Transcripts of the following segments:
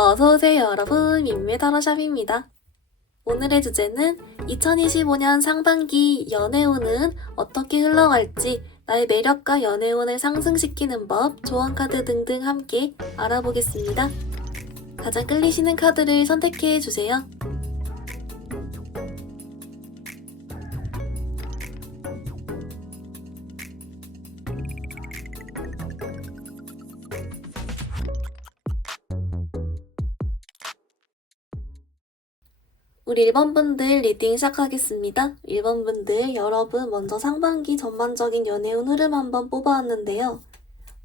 어서오세요 여러분, 민메타로샵입니다. 오늘의 주제는 2025년 상반기 연애운은 어떻게 흘러갈지, 나의 매력과 연애운을 상승시키는 법, 조언카드 등등 함께 알아보겠습니다. 가장 끌리시는 카드를 선택해주세요. 우리 1번분들 리딩 시작하겠습니다. 1번분들, 여러분 먼저 상반기 전반적인 연애운 흐름 한번 뽑아왔는데요.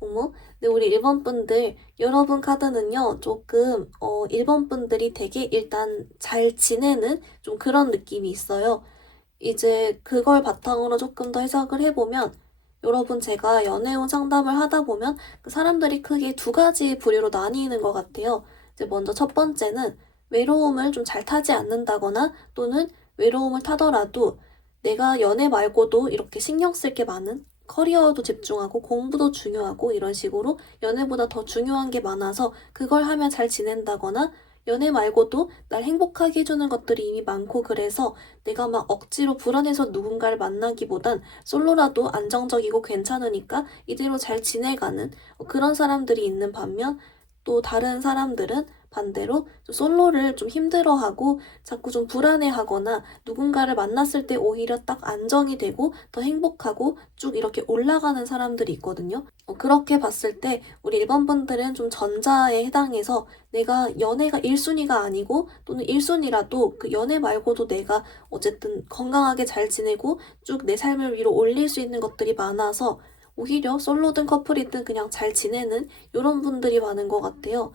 어머? 네, 우리 1번분들, 여러분 카드는요, 조금 1번분들이 되게 일단 잘 지내는 좀 그런 느낌이 있어요. 이제 그걸 바탕으로 조금 더 해석을 해보면, 여러분 제가 연애운 상담을 하다 보면 그 사람들이 크게 두 가지 부류로 나뉘는 것 같아요. 이제 먼저 첫 번째는 외로움을 좀 잘 타지 않는다거나, 또는 외로움을 타더라도 내가 연애 말고도 이렇게 신경 쓸 게 많은, 커리어도 집중하고 공부도 중요하고 이런 식으로 연애보다 더 중요한 게 많아서 그걸 하면 잘 지낸다거나, 연애 말고도 날 행복하게 해주는 것들이 이미 많고, 그래서 내가 막 억지로 불안해서 누군가를 만나기보단 솔로라도 안정적이고 괜찮으니까 이대로 잘 지내가는 그런 사람들이 있는 반면, 또 다른 사람들은 반대로 솔로를 좀 힘들어하고 자꾸 좀 불안해하거나, 누군가를 만났을 때 오히려 딱 안정이 되고 더 행복하고 쭉 이렇게 올라가는 사람들이 있거든요. 그렇게 봤을 때 우리 1번분들은 좀 전자에 해당해서, 내가 연애가 1순위가 아니고, 또는 1순위라도 그 연애 말고도 내가 어쨌든 건강하게 잘 지내고 쭉 내 삶을 위로 올릴 수 있는 것들이 많아서 오히려 솔로든 커플이든 그냥 잘 지내는 이런 분들이 많은 것 같아요.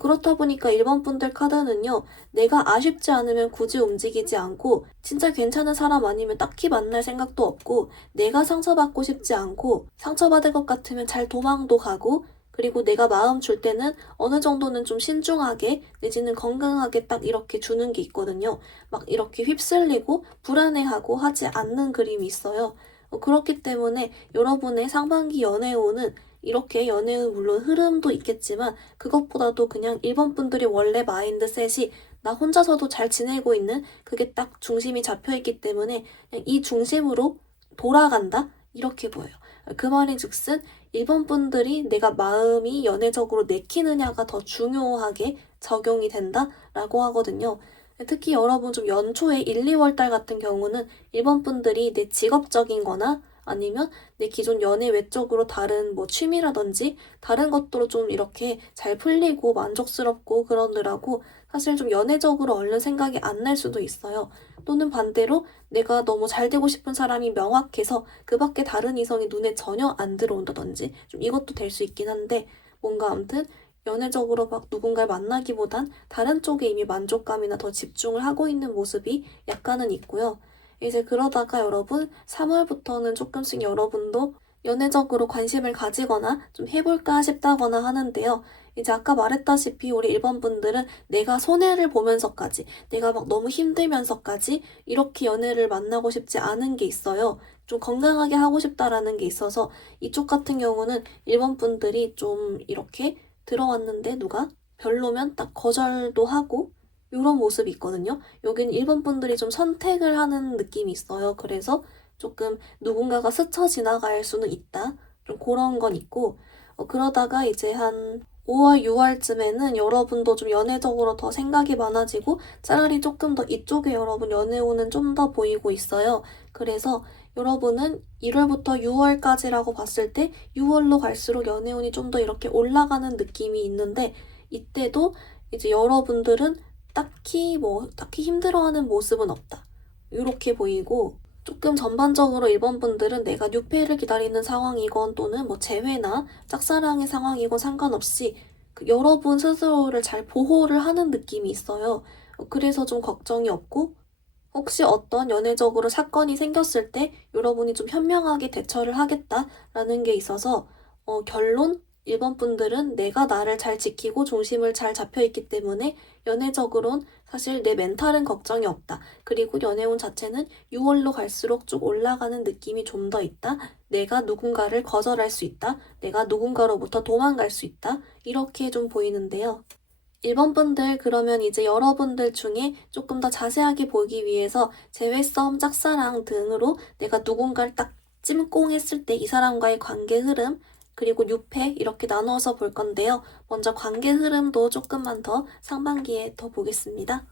그렇다 보니까 1번 분들 카드는요, 내가 아쉽지 않으면 굳이 움직이지 않고, 진짜 괜찮은 사람 아니면 딱히 만날 생각도 없고, 내가 상처받고 싶지 않고, 상처받을 것 같으면 잘 도망도 가고, 그리고 내가 마음 줄 때는 어느 정도는 좀 신중하게, 내지는 건강하게 딱 이렇게 주는 게 있거든요. 막 이렇게 휩쓸리고 불안해하고 하지 않는 그림이 있어요. 그렇기 때문에 여러분의 상반기 연애운은, 이렇게 연애운 물론 흐름도 있겠지만 그것보다도 그냥 1번 분들이 원래 마인드셋이 나 혼자서도 잘 지내고 있는, 그게 딱 중심이 잡혀있기 때문에 그냥 이 중심으로 돌아간다? 이렇게 보여요. 그 말인즉슨 1번 분들이 내가 마음이 연애적으로 내키느냐가 더 중요하게 적용이 된다라고 하거든요. 특히 여러분 좀 연초에 1, 2월 달 같은 경우는 1번 분들이 내 직업적인 거나, 아니면 내 기존 연애 외적으로 다른 뭐 취미라든지 다른 것들로 좀 이렇게 잘 풀리고 만족스럽고 그러느라고 사실 좀 연애적으로 얼른 생각이 안 날 수도 있어요. 또는 반대로 내가 너무 잘 되고 싶은 사람이 명확해서 그 밖에 다른 이성이 눈에 전혀 안 들어온다든지, 좀 이것도 될 수 있긴 한데, 뭔가 아무튼 연애적으로 막 누군가를 만나기보단 다른 쪽에 이미 만족감이나 더 집중을 하고 있는 모습이 약간은 있고요. 이제 그러다가 여러분 3월부터는 조금씩 여러분도 연애적으로 관심을 가지거나 좀 해볼까 싶다거나 하는데요. 이제 아까 말했다시피 우리 1번 분들은 내가 손해를 보면서까지, 내가 막 너무 힘들면서까지 이렇게 연애를 만나고 싶지 않은 게 있어요. 좀 건강하게 하고 싶다라는 게 있어서, 이쪽 같은 경우는 1번 분들이 좀 이렇게 들어왔는데 누가 별로면 딱 거절도 하고 이런 모습이 있거든요. 여긴 1번 분들이 좀 선택을 하는 느낌이 있어요. 그래서 조금 누군가가 스쳐 지나갈 수는 있다, 좀 그런 건 있고, 그러다가 이제 한 5월, 6월쯤에는 여러분도 좀 연애적으로 더 생각이 많아지고, 차라리 조금 더 이쪽에 여러분 연애운은 좀 더 보이고 있어요. 그래서 여러분은 1월부터 6월까지라고 봤을 때 6월로 갈수록 연애운이 좀 더 이렇게 올라가는 느낌이 있는데, 이때도 이제 여러분들은 딱히 힘들어하는 모습은 없다, 이렇게 보이고, 조금 전반적으로 1번 분들은 내가 뉴페이를 기다리는 상황이건, 또는 뭐 재회나 짝사랑의 상황이건 상관없이 그 여러분 스스로를 잘 보호를 하는 느낌이 있어요. 그래서 좀 걱정이 없고, 혹시 어떤 연애적으로 사건이 생겼을 때 여러분이 좀 현명하게 대처를 하겠다라는 게 있어서, 결론 1번 분들은 내가 나를 잘 지키고 중심을 잘 잡혀있기 때문에 연애적으로는 사실 내 멘탈은 걱정이 없다. 그리고 연애운 자체는 6월로 갈수록 쭉 올라가는 느낌이 좀 더 있다. 내가 누군가를 거절할 수 있다. 내가 누군가로부터 도망갈 수 있다. 이렇게 좀 보이는데요. 1번 분들 그러면 이제 여러분들 중에 조금 더 자세하게 보기 위해서 제외섬, 짝사랑 등으로 내가 누군가를 딱 찜꽁했을 때 이 사람과의 관계 흐름 그리고 유패 이렇게 나누어서 볼 건데요. 먼저 관계 흐름도 조금만 더 상반기에 더 보겠습니다.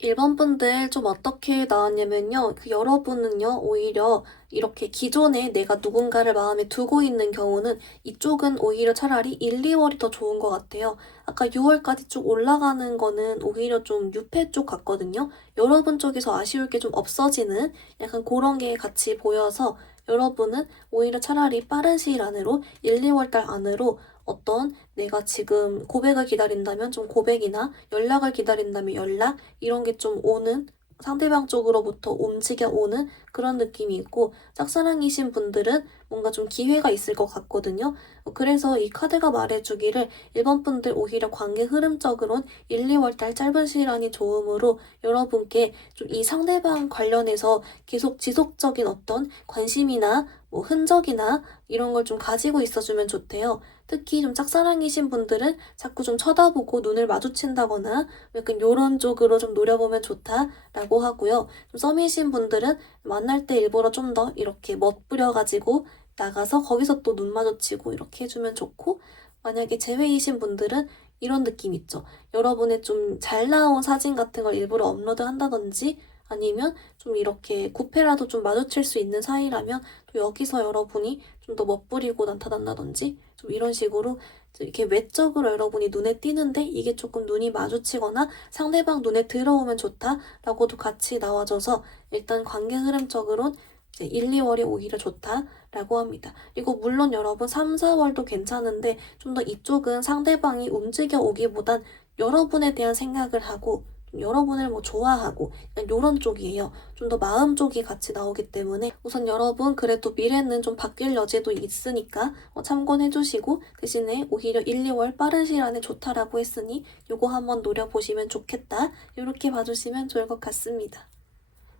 1번 분들 좀 어떻게 나왔냐면요. 여러분은요, 오히려 이렇게 기존에 내가 누군가를 마음에 두고 있는 경우는 이쪽은 오히려 차라리 1, 2월이 더 좋은 것 같아요. 아까 6월까지 쭉 올라가는 거는 오히려 좀 유패 쪽 같거든요. 여러분 쪽에서 아쉬울 게 좀 없어지는 약간 그런 게 같이 보여서 여러분은 오히려 차라리 빠른 시일 안으로 1, 2월 달 안으로 어떤 내가 지금 고백을 기다린다면 좀 고백이나 연락을 기다린다면 연락 이런 게 좀 오는 상대방 쪽으로부터 움직여 오는 그런 느낌이 있고 짝사랑이신 분들은 뭔가 좀 기회가 있을 것 같거든요. 그래서 이 카드가 말해주기를 1번 분들 오히려 관계 흐름적으론 1, 2월 달 짧은 시간이 좋으므로 여러분께 좀 이 상대방 관련해서 계속 지속적인 어떤 관심이나 뭐 흔적이나 이런 걸 좀 가지고 있어주면 좋대요. 특히 좀 짝사랑이신 분들은 자꾸 좀 쳐다보고 눈을 마주친다거나 약간 요런 쪽으로 좀 노려보면 좋다라고 하고요. 좀 썸이신 분들은 만날 때 일부러 좀 더 이렇게 멋부려가지고 나가서 거기서 또 눈 마주치고 이렇게 해주면 좋고 만약에 제외이신 분들은 이런 느낌 있죠. 여러분의 좀 잘 나온 사진 같은 걸 일부러 업로드 한다든지 아니면 좀 이렇게 구패라도 좀 마주칠 수 있는 사이라면 또 여기서 여러분이 좀 더 멋부리고 나타난다든지 좀 이런 식으로 이렇게 외적으로 여러분이 눈에 띄는데 이게 조금 눈이 마주치거나 상대방 눈에 들어오면 좋다라고도 같이 나와줘서 일단 관계 흐름적으로는 이제 1, 2월이 오히려 좋다라고 합니다. 그리고 물론 여러분 3, 4월도 괜찮은데 좀 더 이쪽은 상대방이 움직여 오기보단 여러분에 대한 생각을 하고 여러분을 뭐 좋아하고 이런 쪽이에요. 좀 더 마음 쪽이 같이 나오기 때문에 우선 여러분 그래도 미래는 좀 바뀔 여지도 있으니까 참고해 주시고 대신에 오히려 1, 2월 빠른 시일 안에 좋다라고 했으니 요거 한번 노려보시면 좋겠다. 이렇게 봐주시면 좋을 것 같습니다.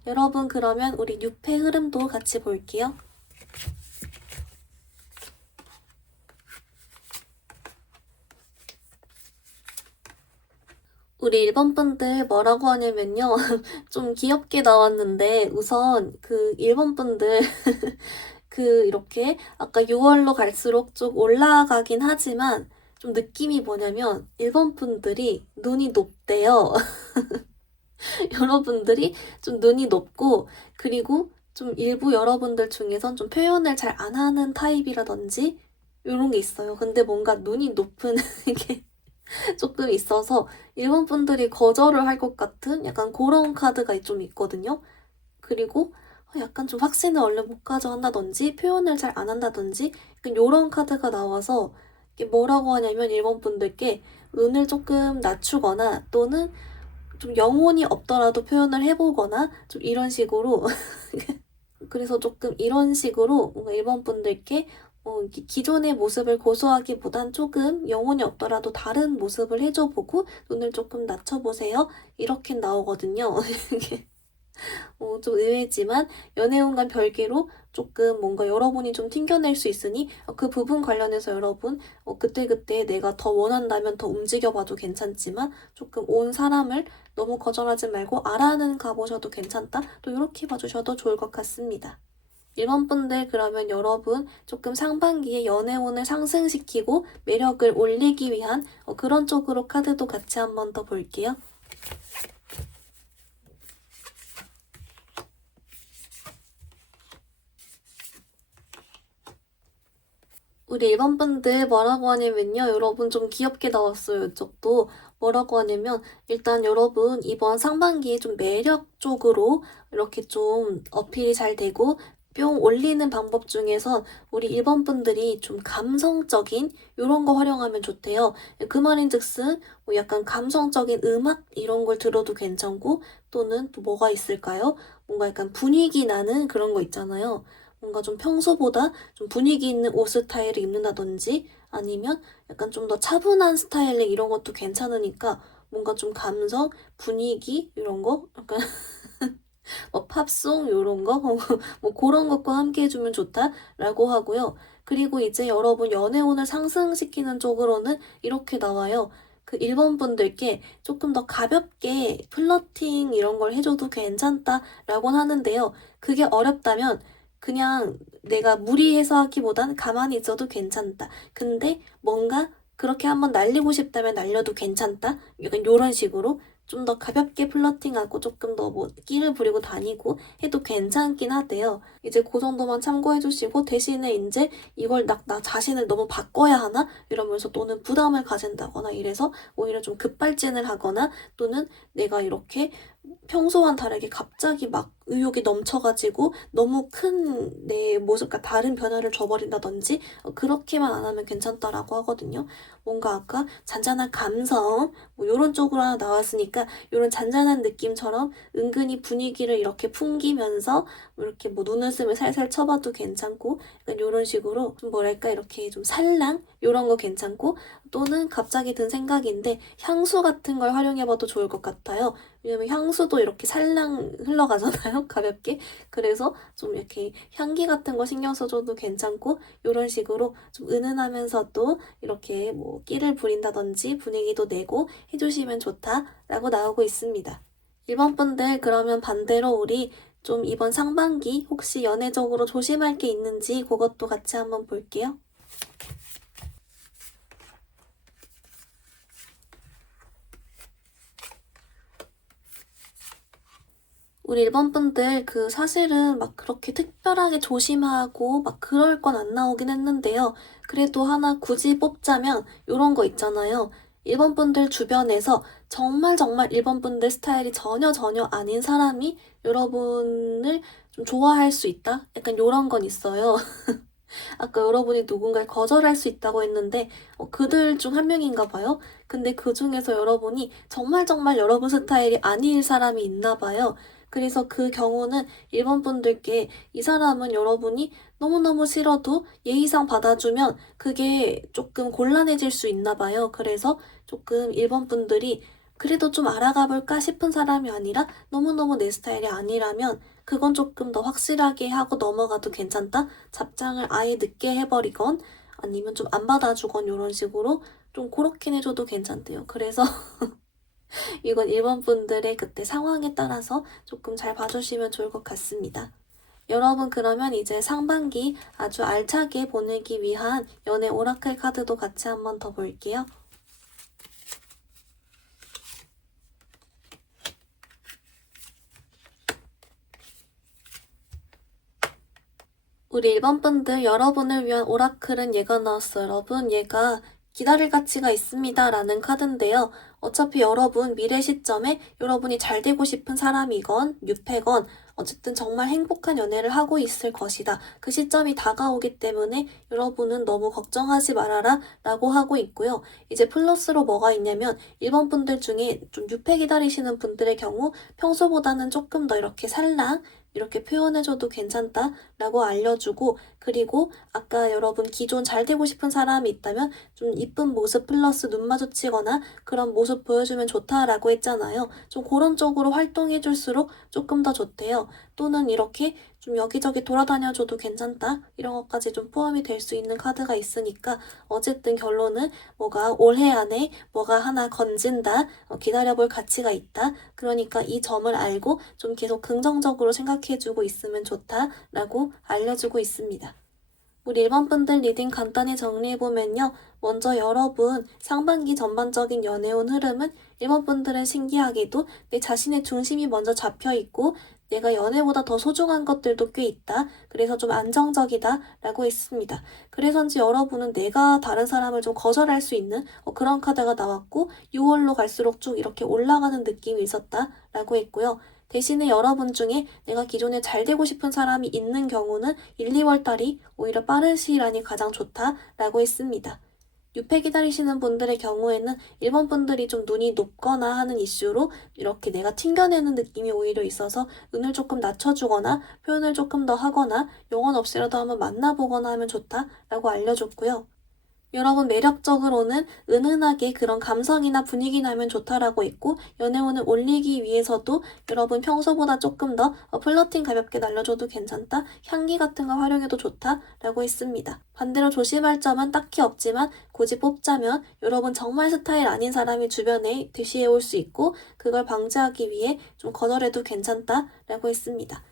여러분 그러면 우리 6패 흐름도 같이 볼게요. 우리 1번 분들 뭐라고 하냐면요. 좀 귀엽게 나왔는데 우선 1번 분들 이렇게 아까 6월로 갈수록 쭉 올라가긴 하지만 좀 느낌이 뭐냐면 1번 분들이 눈이 높대요. 여러분들이 좀 눈이 높고 그리고 좀 일부 여러분들 중에선 좀 표현을 잘 안 하는 타입이라든지 이런 게 있어요. 근데 뭔가 눈이 높은 게 조금 있어서 일본 분들이 거절을 할 것 같은 약간 그런 카드가 좀 있거든요. 그리고 약간 좀 확신을 얼른 못 가져한다든지 표현을 잘 안 한다든지 약간 요런 카드가 나와서 이게 뭐라고 하냐면 일본 분들께 눈을 조금 낮추거나 또는 좀 영혼이 없더라도 표현을 해보거나 좀 이런 식으로 그래서 조금 이런 식으로 뭔가 일본 분들께 기존의 모습을 고수하기보단 조금 영혼이 없더라도 다른 모습을 해줘보고 눈을 조금 낮춰보세요. 이렇게 나오거든요. 좀 의외지만 연애운과 별개로 조금 뭔가 여러분이 좀 튕겨낼 수 있으니 그 부분 관련해서 여러분 그때그때 내가 더 원한다면 더 움직여봐도 괜찮지만 조금 온 사람을 너무 거절하지 말고 알아는 가보셔도 괜찮다. 또 이렇게 봐주셔도 좋을 것 같습니다. 1번 분들 그러면 여러분 조금 상반기에 연애운을 상승시키고 매력을 올리기 위한 그런 쪽으로 카드도 같이 한번 더 볼게요. 우리 1번 분들 뭐라고 하냐면요. 여러분 좀 귀엽게 나왔어요. 이쪽도. 뭐라고 하냐면 일단 여러분 이번 상반기에 좀 매력 쪽으로 이렇게 좀 어필이 잘 되고 뿅 올리는 방법 중에서 우리 1번 분들이 좀 감성적인 이런 거 활용하면 좋대요. 그 말인즉슨 뭐 약간 감성적인 음악 이런 걸 들어도 괜찮고 또는 또 뭐가 있을까요? 뭔가 약간 분위기 나는 그런 거 있잖아요. 뭔가 좀 평소보다 좀 분위기 있는 옷 스타일을 입는다든지 아니면 약간 좀 더 차분한 스타일링 이런 것도 괜찮으니까 뭔가 좀 감성, 분위기 이런 거 약간 뭐 팝송 요런 거 뭐 고런 것과 함께 해주면 좋다라고 하고요. 그리고 이제 여러분 연애운을 상승시키는 쪽으로는 이렇게 나와요. 그 1번 분들께 조금 더 가볍게 플러팅 이런 걸 해줘도 괜찮다라고 하는데요. 그게 어렵다면 그냥 내가 무리해서 하기보단 가만히 있어도 괜찮다. 근데 뭔가 그렇게 한번 날리고 싶다면 날려도 괜찮다. 약간 요런 식으로 좀 더 가볍게 플러팅하고 조금 더 뭐 끼를 부리고 다니고 해도 괜찮긴 하대요. 이제 그 정도만 참고해 주시고 대신에 이제 이걸 나 자신을 너무 바꿔야 하나? 이러면서 또는 부담을 가진다거나 이래서 오히려 좀 급발진을 하거나 또는 내가 이렇게 평소와는 다르게 갑자기 막 의욕이 넘쳐가지고 너무 큰 내 모습과 다른 변화를 줘버린다든지 그렇게만 안 하면 괜찮다라고 하거든요. 뭔가 아까 잔잔한 감성 뭐 이런 쪽으로 하나 나왔으니까 이런 잔잔한 느낌처럼 은근히 분위기를 이렇게 풍기면서 뭐 이렇게 뭐 눈웃음을 살살 쳐봐도 괜찮고 약간 이런 식으로 좀 뭐랄까 이렇게 좀 살랑 이런 거 괜찮고 또는 갑자기 든 생각인데 향수 같은 걸 활용해봐도 좋을 것 같아요. 왜냐면 향수도 이렇게 살랑 흘러가잖아요. 가볍게. 그래서 좀 이렇게 향기 같은 거 신경 써줘도 괜찮고 이런 식으로 좀 은은하면서도 이렇게 뭐 끼를 부린다든지 분위기도 내고 해주시면 좋다라고 나오고 있습니다. 1번 분들 그러면 반대로 우리 좀 이번 상반기 혹시 연애적으로 조심할 게 있는지 그것도 같이 한번 볼게요. 우리 1번 분들 사실은 막 그렇게 특별하게 조심하고 막 그럴 건 안 나오긴 했는데요. 그래도 하나 굳이 뽑자면 이런 거 있잖아요. 1번 분들 주변에서 정말 정말 1번 분들 스타일이 전혀 아닌 사람이 여러분을 좀 좋아할 수 있다? 약간 이런 건 있어요. 아까 여러분이 누군가를 거절할 수 있다고 했는데 그들 중 한 명인가 봐요. 근데 그 중에서 여러분이 정말 여러분 스타일이 아닐 사람이 있나 봐요. 그래서 그 경우는 1번 분들께 이 사람은 여러분이 너무너무 싫어도 예의상 받아주면 그게 조금 곤란해질 수 있나 봐요. 그래서 조금 1번 분들이 그래도 좀 알아가 볼까 싶은 사람이 아니라 너무너무 내 스타일이 아니라면 그건 조금 더 확실하게 하고 넘어가도 괜찮다? 답장을 아예 늦게 해버리건 아니면 좀 안 받아주건 이런 식으로 좀 그렇긴 해줘도 괜찮대요. 그래서 이건 1번 분들의 그때 상황에 따라서 조금 잘 봐주시면 좋을 것 같습니다. 여러분 그러면 이제 상반기 아주 알차게 보내기 위한 연애 오라클 카드도 같이 한번 더 볼게요. 우리 1번 분들 여러분을 위한 오라클은 얘가 나왔어요. 여러분 얘가 기다릴 가치가 있습니다 라는 카드인데요. 어차피 여러분 미래 시점에 여러분이 잘 되고 싶은 사람이건 뉴페건 어쨌든 정말 행복한 연애를 하고 있을 것이다. 그 시점이 다가오기 때문에 여러분은 너무 걱정하지 말아라 라고 하고 있고요. 이제 플러스로 뭐가 있냐면 1번 분들 중에 좀 뉴페 기다리시는 분들의 경우 평소보다는 조금 더 이렇게 살랑 이렇게 표현해줘도 괜찮다라고 알려주고 그리고 아까 여러분 기존 잘 되고 싶은 사람이 있다면 좀 이쁜 모습 플러스 눈 마주치거나 그런 모습 보여주면 좋다라고 했잖아요. 좀 그런 쪽으로 활동해줄수록 조금 더 좋대요. 또는 이렇게 좀 여기저기 돌아다녀줘도 괜찮다 이런 것까지 좀 포함이 될 수 있는 카드가 있으니까 어쨌든 결론은 뭐가 올해 안에 뭐가 하나 건진다 기다려볼 가치가 있다 그러니까 이 점을 알고 좀 계속 긍정적으로 생각해주고 있으면 좋다라고 알려주고 있습니다. 우리 1번 분들 리딩 간단히 정리해보면요. 먼저 여러분 상반기 전반적인 연애운 흐름은 1번 분들은 신기하게도 내 자신의 중심이 먼저 잡혀있고 내가 연애보다 더 소중한 것들도 꽤 있다. 그래서 좀 안정적이다 라고 했습니다. 그래서인지 여러분은 내가 다른 사람을 좀 거절할 수 있는 그런 카드가 나왔고 6월로 갈수록 쭉 이렇게 올라가는 느낌이 있었다 라고 했고요. 대신에 여러분 중에 내가 기존에 잘 되고 싶은 사람이 있는 경우는 1, 2월 달이 오히려 빠른 시일 안이 가장 좋다라고 했습니다. 6회 기다리시는 분들의 경우에는 1번 분들이 좀 눈이 높거나 하는 이슈로 이렇게 내가 튕겨내는 느낌이 오히려 있어서 눈을 조금 낮춰주거나 표현을 조금 더 하거나 영혼 없이라도 한번 만나보거나 하면 좋다라고 알려줬고요. 여러분 매력적으로는 은은하게 그런 감성이나 분위기 나면 좋다라고 있고 연애운을 올리기 위해서도 여러분 평소보다 조금 더 플러팅 가볍게 날려줘도 괜찮다. 향기 같은 거 활용해도 좋다라고 있습니다. 반대로 조심할 점은 딱히 없지만 굳이 뽑자면 여러분 정말 스타일 아닌 사람이 주변에 대시해 올 수 있고 그걸 방지하기 위해 좀 거절해도 괜찮다라고 있습니다.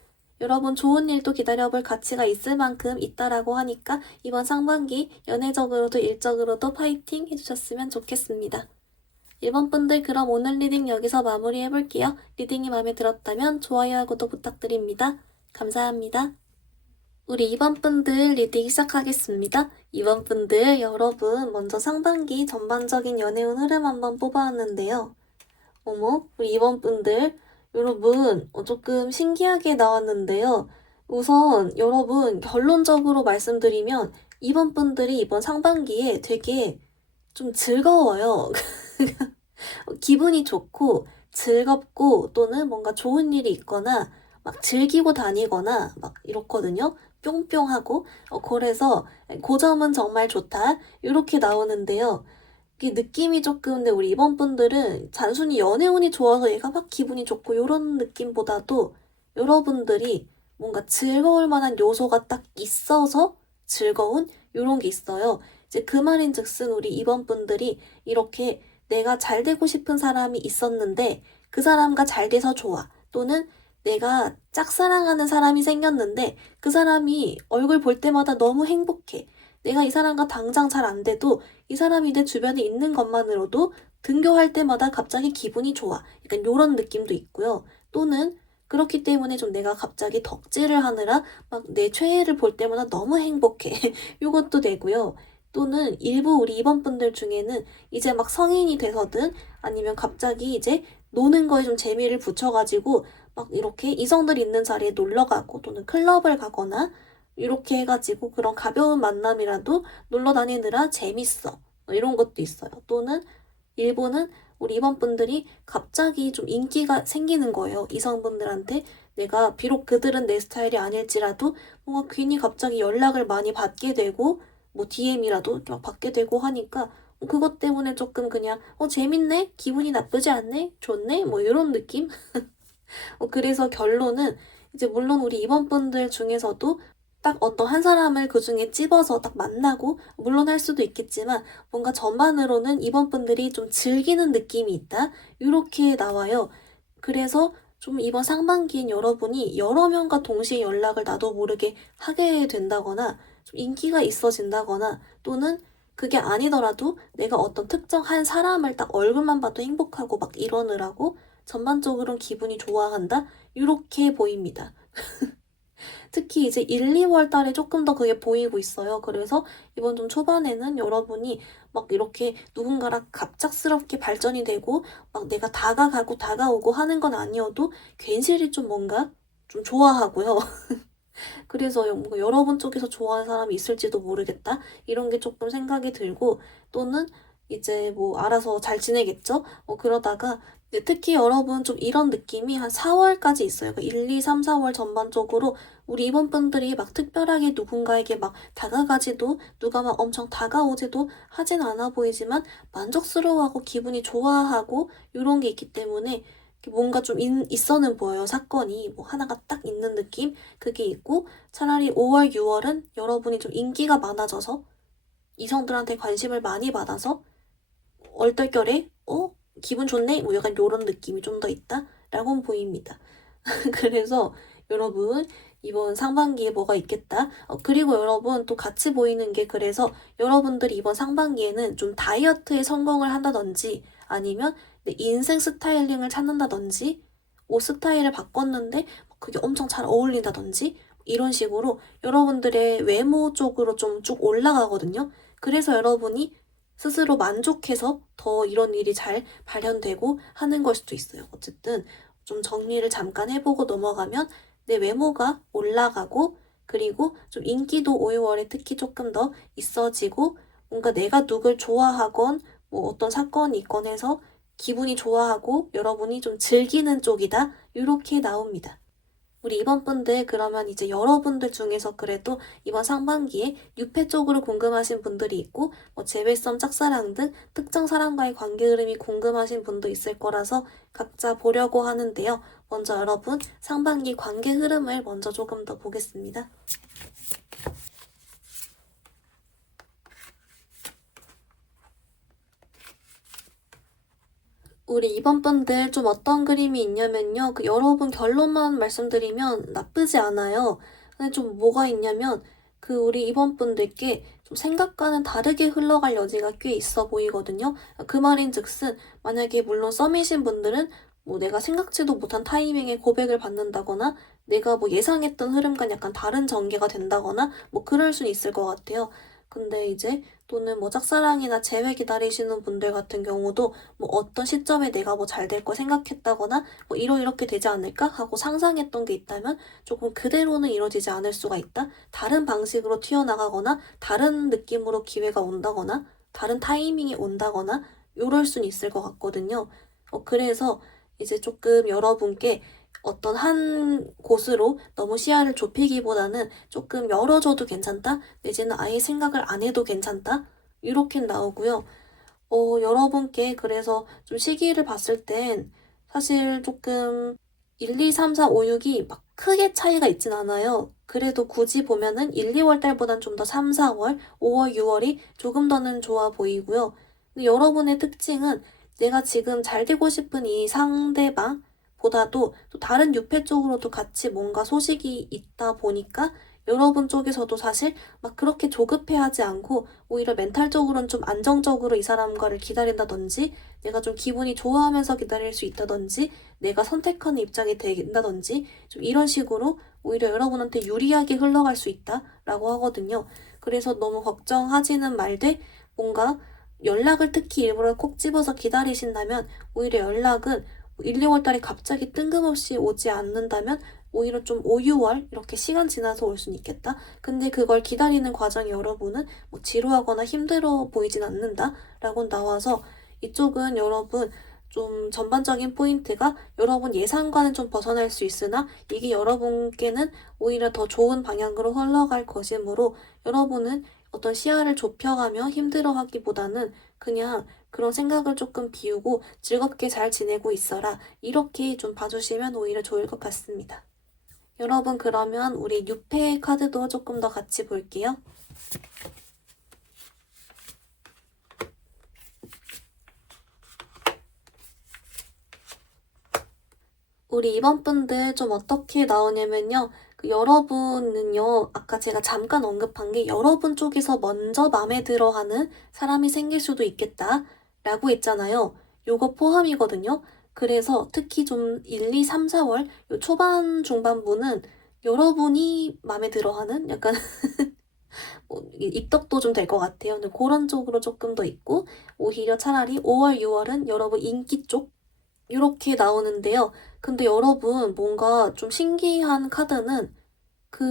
여러분 좋은 일도 기다려볼 가치가 있을 만큼 있다라고 하니까 이번 상반기 연애적으로도 일적으로도 파이팅 해주셨으면 좋겠습니다. 1번 분들 그럼 오늘 리딩 여기서 마무리해볼게요. 리딩이 마음에 들었다면 좋아요와 구독 부탁드립니다. 감사합니다. 우리 2번 분들 리딩 시작하겠습니다. 2번 분들 여러분 먼저 상반기 전반적인 연애운 흐름 한번 뽑아왔는데요. 어머 우리 2번 분들 여러분 조금 신기하게 나왔는데요. 우선 여러분 결론적으로 말씀드리면 2번 분들이 이번 상반기에 되게 좀 즐거워요. 기분이 좋고 즐겁고 또는 뭔가 좋은 일이 있거나 막 즐기고 다니거나 막 이렇거든요. 뿅뿅하고 그래서 그 점은 정말 좋다 이렇게 나오는데요. 이게 느낌이 조금 근데 우리 이번 분들은 단순히 연애운이 좋아서 얘가 막 기분이 좋고 이런 느낌보다도 여러분들이 뭔가 즐거울 만한 요소가 딱 있어서 즐거운 이런 게 있어요. 이제 그 말인즉슨 우리 이번 분들이 이렇게 내가 잘 되고 싶은 사람이 있었는데 그 사람과 잘 돼서 좋아. 또는 내가 짝사랑하는 사람이 생겼는데 그 사람이 얼굴 볼 때마다 너무 행복해. 내가 이 사람과 당장 잘 안 돼도 이 사람이 내 주변에 있는 것만으로도 등교할 때마다 갑자기 기분이 좋아. 약간 이런 느낌도 있고요. 또는 그렇기 때문에 좀 내가 갑자기 덕질을 하느라 막 내 최애를 볼 때마다 너무 행복해. 이것도 되고요. 또는 일부 우리 이번 분들 중에는 이제 막 성인이 돼서든 아니면 갑자기 이제 노는 거에 좀 재미를 붙여가지고 막 이렇게 이성들 있는 자리에 놀러 가고 또는 클럽을 가거나 이렇게 해가지고 그런 가벼운 만남이라도 놀러 다니느라 재밌어. 이런 것도 있어요. 또는 일부는 우리 이번 분들이 갑자기 좀 인기가 생기는 거예요. 이성분들한테 내가 비록 그들은 내 스타일이 아닐지라도 뭔가 괜히 갑자기 연락을 많이 받게 되고 뭐 DM이라도 막 받게 되고 하니까 그것 때문에 조금 그냥 재밌네? 기분이 나쁘지 않네? 좋네? 뭐 이런 느낌? 그래서 결론은 이제 물론 우리 이번 분들 중에서도 딱 어떤 한 사람을 그 중에 찝어서 딱 만나고 물론 할 수도 있겠지만 뭔가 전반으로는 이번 분들이 좀 즐기는 느낌이 있다. 이렇게 나와요. 그래서 좀 이번 상반기엔 여러분이 여러 명과 동시에 연락을 나도 모르게 하게 된다거나 좀 인기가 있어진다거나 또는 그게 아니더라도 내가 어떤 특정 한 사람을 딱 얼굴만 봐도 행복하고 막 이러느라고 전반적으로는 기분이 좋아한다? 이렇게 보입니다. 특히 이제 1, 2월 달에 조금 더 그게 보이고 있어요. 그래서 이번 좀 초반에는 여러분이 막 이렇게 누군가랑 갑작스럽게 발전이 되고 막 내가 다가가고 다가오고 하는 건 아니어도 괜시리 좀 뭔가 좀 좋아하고요. 그래서 뭔가 여러분 쪽에서 좋아하는 사람이 있을지도 모르겠다. 이런 게 조금 생각이 들고 또는 이제 뭐 알아서 잘 지내겠죠? 그러다가 특히 여러분 좀 이런 느낌이 한 4월까지 있어요. 그러니까 1, 2, 3, 4월 전반적으로 우리 이번 분들이 막 특별하게 누군가에게 막 다가가지도 누가 막 엄청 다가오지도 하진 않아 보이지만 만족스러워하고 기분이 좋아하고 이런 게 있기 때문에 뭔가 좀 있어는 보여요. 사건이 뭐 하나가 딱 있는 느낌 그게 있고 차라리 5월, 6월은 여러분이 좀 인기가 많아져서 이성들한테 관심을 많이 받아서 얼떨결에 기분 좋네? 뭐 약간 이런 느낌이 좀 더 있다라고 보입니다. 그래서 여러분 이번 상반기에 뭐가 있겠다. 그리고 여러분 또 같이 보이는 게 그래서 여러분들이 이번 상반기에는 좀 다이어트에 성공을 한다든지 아니면 내 인생 스타일링을 찾는다든지 옷 스타일을 바꿨는데 그게 엄청 잘 어울린다든지 이런 식으로 여러분들의 외모 쪽으로 좀 쭉 올라가거든요. 그래서 여러분이 스스로 만족해서 더 이런 일이 잘 발현되고 하는 걸 수도 있어요. 어쨌든 좀 정리를 잠깐 해보고 넘어가면 내 외모가 올라가고 그리고 좀 인기도 5, 6월에 특히 조금 더 있어지고 뭔가 내가 누굴 좋아하건 뭐 어떤 사건이 있건 해서 기분이 좋아하고 여러분이 좀 즐기는 쪽이다. 이렇게 나옵니다. 우리 이번 분들 그러면 이제 여러분들 중에서 그래도 이번 상반기에 유패 쪽으로 궁금하신 분들이 있고 뭐 재배썸, 짝사랑 등 특정 사람과의 관계 흐름이 궁금하신 분도 있을 거라서 각자 보려고 하는데요. 먼저 여러분 상반기 관계 흐름을 먼저 조금 더 보겠습니다. 우리 이번 분들 좀 어떤 그림이 있냐면요. 여러분 결론만 말씀드리면 나쁘지 않아요. 근데 좀 뭐가 있냐면 우리 이번 분들께 좀 생각과는 다르게 흘러갈 여지가 꽤 있어 보이거든요. 그 말인즉슨 만약에 물론 썸이신 분들은 뭐 내가 생각지도 못한 타이밍에 고백을 받는다거나 내가 뭐 예상했던 흐름과 약간 다른 전개가 된다거나 뭐 그럴 수는 있을 것 같아요. 근데 이제 또는 뭐 짝사랑이나 재회 기다리시는 분들 같은 경우도 뭐 어떤 시점에 내가 뭐 잘 될 거 생각했다거나 뭐 이렇게 되지 않을까 하고 상상했던 게 있다면 조금 그대로는 이루어지지 않을 수가 있다. 다른 방식으로 튀어나가거나 다른 느낌으로 기회가 온다거나 다른 타이밍이 온다거나 이럴 수는 있을 것 같거든요. 그래서 이제 조금 여러분께 어떤 한 곳으로 너무 시야를 좁히기보다는 조금 열어줘도 괜찮다? 내지는 아예 생각을 안 해도 괜찮다? 이렇게 나오고요. 여러분께 그래서 좀 시기를 봤을 땐 사실 조금 1, 2, 3, 4, 5, 6이 막 크게 차이가 있진 않아요. 그래도 굳이 보면은 1, 2월 달보단 좀 더 3, 4월, 5월, 6월이 조금 더는 좋아 보이고요. 근데 여러분의 특징은 내가 지금 잘 되고 싶은 이 상대방, 보다도 또 다른 유패 쪽으로도 같이 뭔가 소식이 있다 보니까 여러분 쪽에서도 사실 막 그렇게 조급해하지 않고 오히려 멘탈적으로는 좀 안정적으로 이 사람과를 기다린다든지 내가 좀 기분이 좋아하면서 기다릴 수 있다든지 내가 선택하는 입장이 된다든지 좀 이런 식으로 오히려 여러분한테 유리하게 흘러갈 수 있다라고 하거든요. 그래서 너무 걱정하지는 말되 뭔가 연락을 특히 일부러 콕 집어서 기다리신다면 오히려 연락은 1, 2월 달에 갑자기 뜬금없이 오지 않는다면 오히려 좀 5, 6월 이렇게 시간 지나서 올 수는 있겠다. 근데 그걸 기다리는 과정에 여러분은 뭐 지루하거나 힘들어 보이진 않는다 라고 나와서 이쪽은 여러분 좀 전반적인 포인트가 여러분 예상과는 좀 벗어날 수 있으나 이게 여러분께는 오히려 더 좋은 방향으로 흘러갈 것이므로 여러분은 어떤 시야를 좁혀가며 힘들어하기보다는 그냥 그런 생각을 조금 비우고 즐겁게 잘 지내고 있어라. 이렇게 좀 봐주시면 오히려 좋을 것 같습니다. 여러분 그러면 우리 유패 카드도 조금 더 같이 볼게요. 우리 이번 분들 좀 어떻게 나오냐면요. 여러분은요, 아까 제가 잠깐 언급한 게 여러분 쪽에서 먼저 마음에 들어 하는 사람이 생길 수도 있겠다. 라고 했잖아요. 요거 포함이거든요. 그래서 특히 좀 1, 2, 3, 4월 요 초반 중반부는 여러분이 마음에 들어 하는 약간 뭐 입덕도 좀 될 것 같아요. 근데 그런 쪽으로 조금 더 있고 오히려 차라리 5월, 6월은 여러분 인기 쪽 이렇게 나오는데요. 근데 여러분 뭔가 좀 신기한 카드는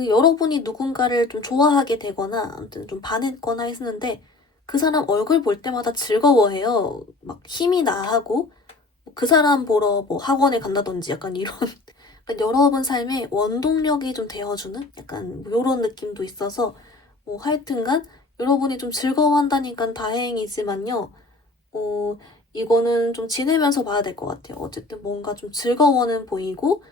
여러분이 누군가를 좀 좋아하게 되거나 아무튼 좀 반했거나 했는데 그 사람 얼굴 볼 때마다 즐거워해요. 막 힘이 나하고 그 사람 보러 뭐 학원에 간다든지 약간 이런 약간 여러분 삶에 원동력이 좀 되어주는 약간 뭐 이런 느낌도 있어서 뭐 하여튼간 여러분이 좀 즐거워한다니까 다행이지만요. 이거는 좀 지내면서 봐야 될 것 같아요. 어쨌든 뭔가 좀 즐거워는 보이고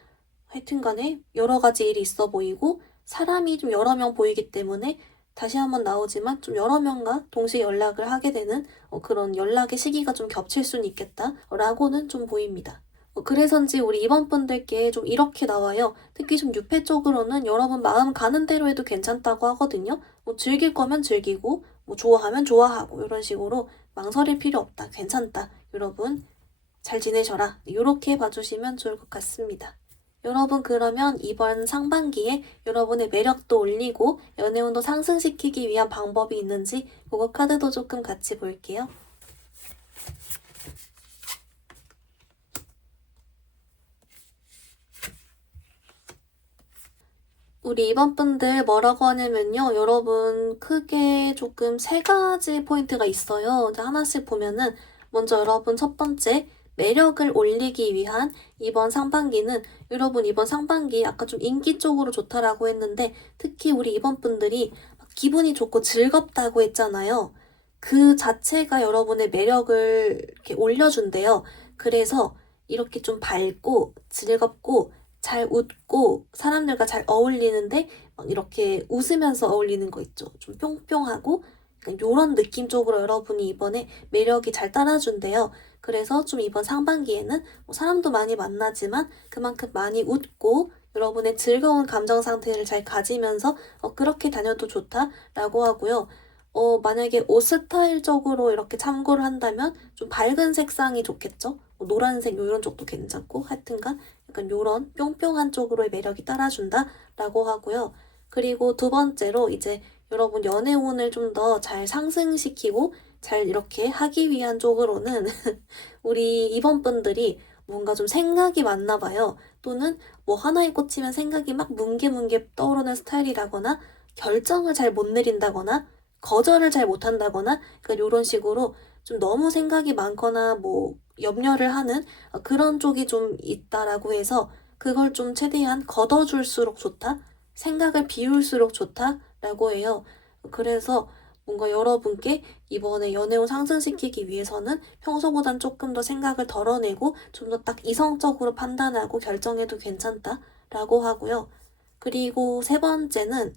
하여튼 간에 여러 가지 일이 있어 보이고 사람이 좀 여러 명 보이기 때문에 다시 한번 나오지만 좀 여러 명과 동시에 연락을 하게 되는 그런 연락의 시기가 좀 겹칠 수는 있겠다라고는 좀 보입니다. 그래서인지 우리 이번 분들께 좀 이렇게 나와요. 특히 좀 유패 쪽으로는 여러분 마음 가는 대로 해도 괜찮다고 하거든요. 뭐 즐길 거면 즐기고 뭐 좋아하면 좋아하고 이런 식으로 망설일 필요 없다. 괜찮다. 여러분 잘 지내셔라. 이렇게 봐주시면 좋을 것 같습니다. 여러분 그러면 이번 상반기에 여러분의 매력도 올리고 연애운도 상승시키기 위한 방법이 있는지 그거 카드도 조금 같이 볼게요. 우리 이번 분들 뭐라고 하냐면요. 여러분 크게 조금 세 가지 포인트가 있어요. 이제 하나씩 보면은 먼저 여러분 첫 번째 매력을 올리기 위한 이번 상반기는 여러분 이번 상반기 아까 좀 인기 쪽으로 좋다라고 했는데 특히 우리 이번 분들이 기분이 좋고 즐겁다고 했잖아요. 그 자체가 여러분의 매력을 이렇게 올려준대요. 그래서 이렇게 좀 밝고 즐겁고 잘 웃고 사람들과 잘 어울리는데 이렇게 웃으면서 어울리는 거 있죠. 좀 뿅뿅하고 이런 느낌 쪽으로 여러분이 이번에 매력이 잘 따라준대요. 그래서 좀 이번 상반기에는 사람도 많이 만나지만 그만큼 많이 웃고 여러분의 즐거운 감정 상태를 잘 가지면서 그렇게 다녀도 좋다라고 하고요. 만약에 옷 스타일적으로 이렇게 참고를 한다면 좀 밝은 색상이 좋겠죠? 노란색 이런 쪽도 괜찮고 하여튼간 약간 요런 뿅뿅한 쪽으로의 매력이 따라준다라고 하고요. 그리고 두 번째로 이제 여러분 연애운을 좀 더 잘 상승시키고 잘 이렇게 하기 위한 쪽으로는 우리 이번 분들이 뭔가 좀 생각이 많나 봐요. 또는 뭐 하나에 꽂히면 생각이 막 뭉게뭉게 떠오르는 스타일이라거나 결정을 잘 못 내린다거나 거절을 잘 못한다거나 그러니까 이런 식으로 좀 너무 생각이 많거나 뭐 염려를 하는 그런 쪽이 좀 있다라고 해서 그걸 좀 최대한 걷어줄수록 좋다? 생각을 비울수록 좋다라고 해요. 그래서 뭔가 여러분께 이번에 연애운 상승시키기 위해서는 평소보단 조금 더 생각을 덜어내고 좀 더 딱 이성적으로 판단하고 결정해도 괜찮다라고 하고요. 그리고 세 번째는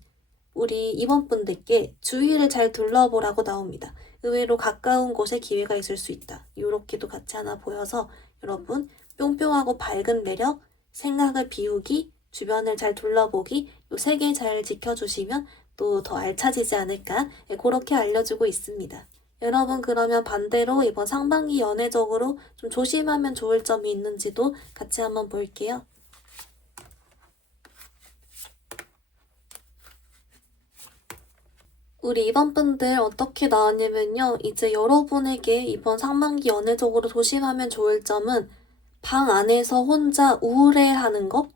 우리 임원분들께 주위를 잘 둘러보라고 나옵니다. 의외로 가까운 곳에 기회가 있을 수 있다. 이렇게도 같이 하나 보여서 여러분 뿅뿅하고 밝은 매력, 생각을 비우기, 주변을 잘 둘러보기 이 세 개 잘 지켜주시면 또 더 알차지지 않을까 그렇게 알려주고 있습니다. 여러분 그러면 반대로 이번 상반기 연애적으로 좀 조심하면 좋을 점이 있는지도 같이 한번 볼게요. 우리 이번 분들 어떻게 나왔냐면요. 이제 여러분에게 이번 상반기 연애적으로 조심하면 좋을 점은 방 안에서 혼자 우울해하는 거,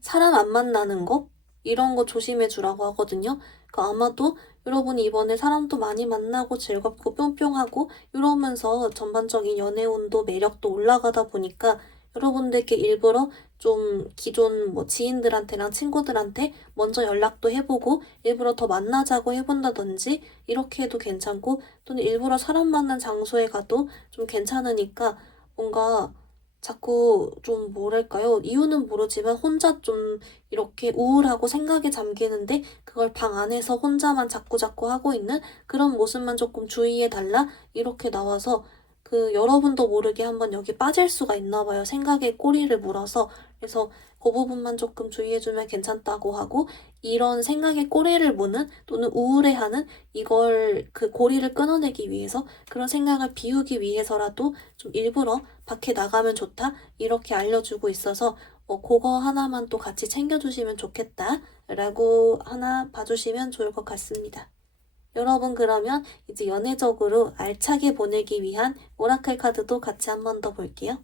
사람 안 만나는 거, 이런 거 조심해 주라고 하거든요. 그러니까 아마도 여러분이 이번에 사람도 많이 만나고 즐겁고 뿅뿅하고 이러면서 전반적인 연애운도 매력도 올라가다 보니까 여러분들께 일부러 좀 기존 뭐 지인들한테랑 친구들한테 먼저 연락도 해보고 일부러 더 만나자고 해본다든지 이렇게 해도 괜찮고 또는 일부러 사람 많은 장소에 가도 좀 괜찮으니까 뭔가 자꾸 좀 뭐랄까요? 이유는 모르지만 혼자 좀 이렇게 우울하고 생각에 잠기는데 그걸 방 안에서 혼자만 자꾸자꾸 하고 있는 그런 모습만 조금 주의해달라? 이렇게 나와서 여러분도 모르게 한번 여기 빠질 수가 있나 봐요. 생각에 꼬리를 물어서. 그래서 그 부분만 조금 주의해주면 괜찮다고 하고 이런 생각에 꼬리를 무는 또는 우울해하는 이걸 고리를 끊어내기 위해서 그런 생각을 비우기 위해서라도 좀 일부러 밖에 나가면 좋다 이렇게 알려주고 있어서 그거 하나만 또 같이 챙겨주시면 좋겠다 라고 하나 봐주시면 좋을 것 같습니다. 여러분 그러면 이제 연애적으로 알차게 보내기 위한 오라클 카드도 같이 한 번 더 볼게요.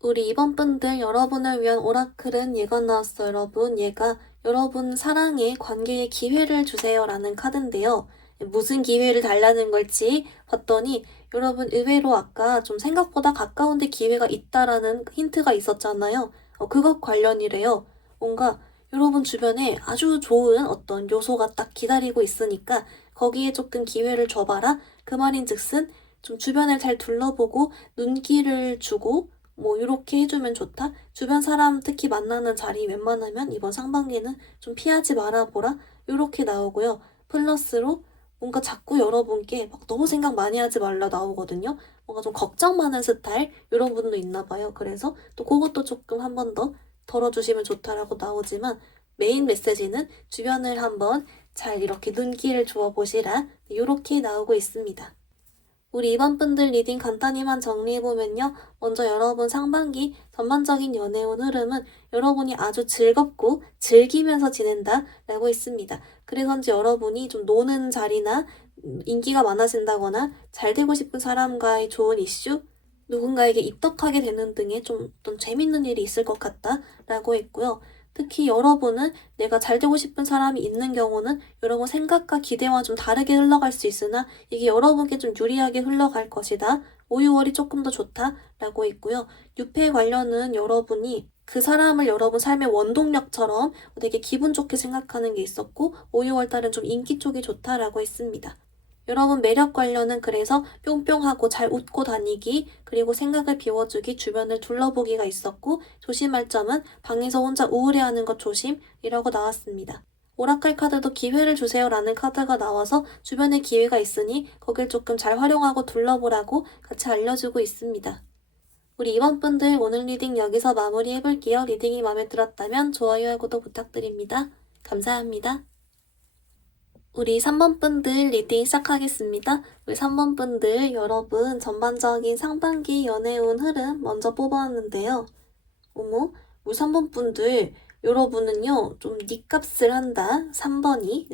우리 이번 분들 여러분을 위한 오라클은 얘가 나왔어요. 여러분 얘가 여러분 사랑에 관계에 기회를 주세요 라는 카드인데요. 무슨 기회를 달라는 걸지 봤더니 여러분 의외로 아까 좀 생각보다 가까운데 기회가 있다라는 힌트가 있었잖아요. 그것 관련이래요. 뭔가 여러분 주변에 아주 좋은 어떤 요소가 딱 기다리고 있으니까 거기에 조금 기회를 줘봐라. 그 말인즉슨 좀 주변을 잘 둘러보고 눈길을 주고 뭐 이렇게 해주면 좋다. 주변 사람 특히 만나는 자리 웬만하면 이번 상반기는 좀 피하지 말아보라. 이렇게 나오고요. 플러스로 뭔가 자꾸 여러분께 막 너무 생각 많이 하지 말라 나오거든요. 뭔가 좀 걱정 많은 스타일 이런 분도 있나 봐요. 그래서 또 그것도 조금 한 번 더 덜어주시면 좋다라고 나오지만 메인 메시지는 주변을 한번 잘 이렇게 눈길을 주어보시라 이렇게 나오고 있습니다. 우리 이번 분들 리딩 간단히만 정리해보면요. 먼저 여러분 상반기 전반적인 연애운 흐름은 여러분이 아주 즐겁고 즐기면서 지낸다 라고 있습니다. 그래서인지 여러분이 좀 노는 자리나 인기가 많아진다거나 잘 되고 싶은 사람과의 좋은 이슈, 누군가에게 입덕하게 되는 등의 좀 어떤 재밌는 일이 있을 것 같다 라고 했고요. 특히 여러분은 내가 잘 되고 싶은 사람이 있는 경우는 여러분 생각과 기대와 좀 다르게 흘러갈 수 있으나 이게 여러분께 좀 유리하게 흘러갈 것이다. 5, 6월이 조금 더 좋다라고 있고요. 유패 관련은 여러분이 그 사람을 여러분 삶의 원동력처럼 되게 기분 좋게 생각하는 게 있었고 5, 6월 달은 좀 인기 쪽이 좋다라고 있습니다. 여러분 매력 관련은 그래서 뿅뿅하고 잘 웃고 다니기, 그리고 생각을 비워주기, 주변을 둘러보기가 있었고 조심할 점은 방에서 혼자 우울해하는 것 조심이라고 나왔습니다. 오라클 카드도 기회를 주세요라는 카드가 나와서 주변에 기회가 있으니 거길 조금 잘 활용하고 둘러보라고 같이 알려주고 있습니다. 우리 이번 분들 오늘 리딩 여기서 마무리해볼게요. 리딩이 마음에 들었다면 좋아요와 구독 부탁드립니다. 감사합니다. 우리 3번 분들 리딩 시작하겠습니다. 우리 3번 분들 여러분 전반적인 상반기 연애운 흐름 먼저 뽑아왔는데요. 어머, 우리 3번 분들 여러분은요 좀 니값을 한다. 3번이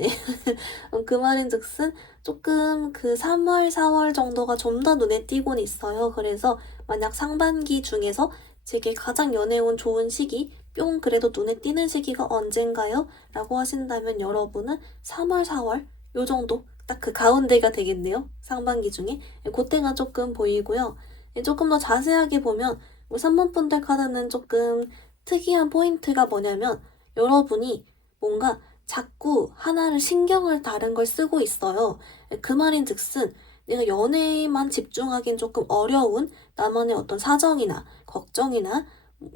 그 말인즉슨 조금 그 3월 4월 정도가 좀 더 눈에 띄곤 있어요. 그래서 만약 상반기 중에서 제게 가장 연애운 좋은 시기 뿅 그래도 눈에 띄는 시기가 언젠가요? 라고 하신다면 여러분은 3월 4월 요 정도 딱 그 가운데가 되겠네요. 상반기 중에 그때가 조금 보이고요. 조금 더 자세하게 보면 우리 3번 분들 카드는 조금 특이한 포인트가 뭐냐면 여러분이 뭔가 자꾸 하나를 신경을 다른 걸 쓰고 있어요. 그 말인즉슨 내가 연애에만 집중하기엔 조금 어려운 나만의 어떤 사정이나 걱정이나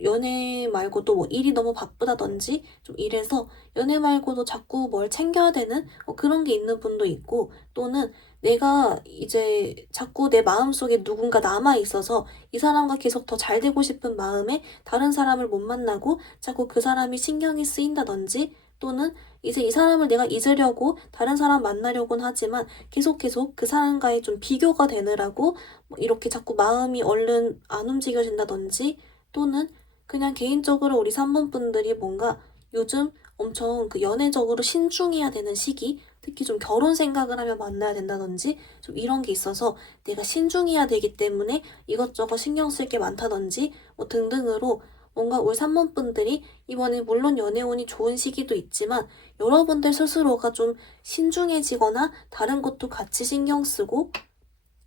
연애 말고도 뭐 일이 너무 바쁘다든지 좀 이래서 연애 말고도 자꾸 뭘 챙겨야 되는 그런 게 있는 분도 있고, 또는 내가 이제 자꾸 내 마음속에 누군가 남아있어서 이 사람과 계속 더 잘 되고 싶은 마음에 다른 사람을 못 만나고 자꾸 그 사람이 신경이 쓰인다든지, 또는 이제 이 사람을 내가 잊으려고 다른 사람 만나려고는 하지만 계속 그 사람과의 좀 비교가 되느라고 뭐 이렇게 자꾸 마음이 얼른 안 움직여진다든지, 또는 그냥 개인적으로 우리 3번 분들이 뭔가 요즘 엄청 그 연애적으로 신중해야 되는 시기, 특히 좀 결혼 생각을 하며 만나야 된다든지 좀 이런 게 있어서 내가 신중해야 되기 때문에 이것저것 신경 쓸 게 많다든지 뭐 등등으로 뭔가 우리 3번 분들이 이번에 물론 연애운이 좋은 시기도 있지만 여러분들 스스로가 좀 신중해지거나 다른 것도 같이 신경 쓰고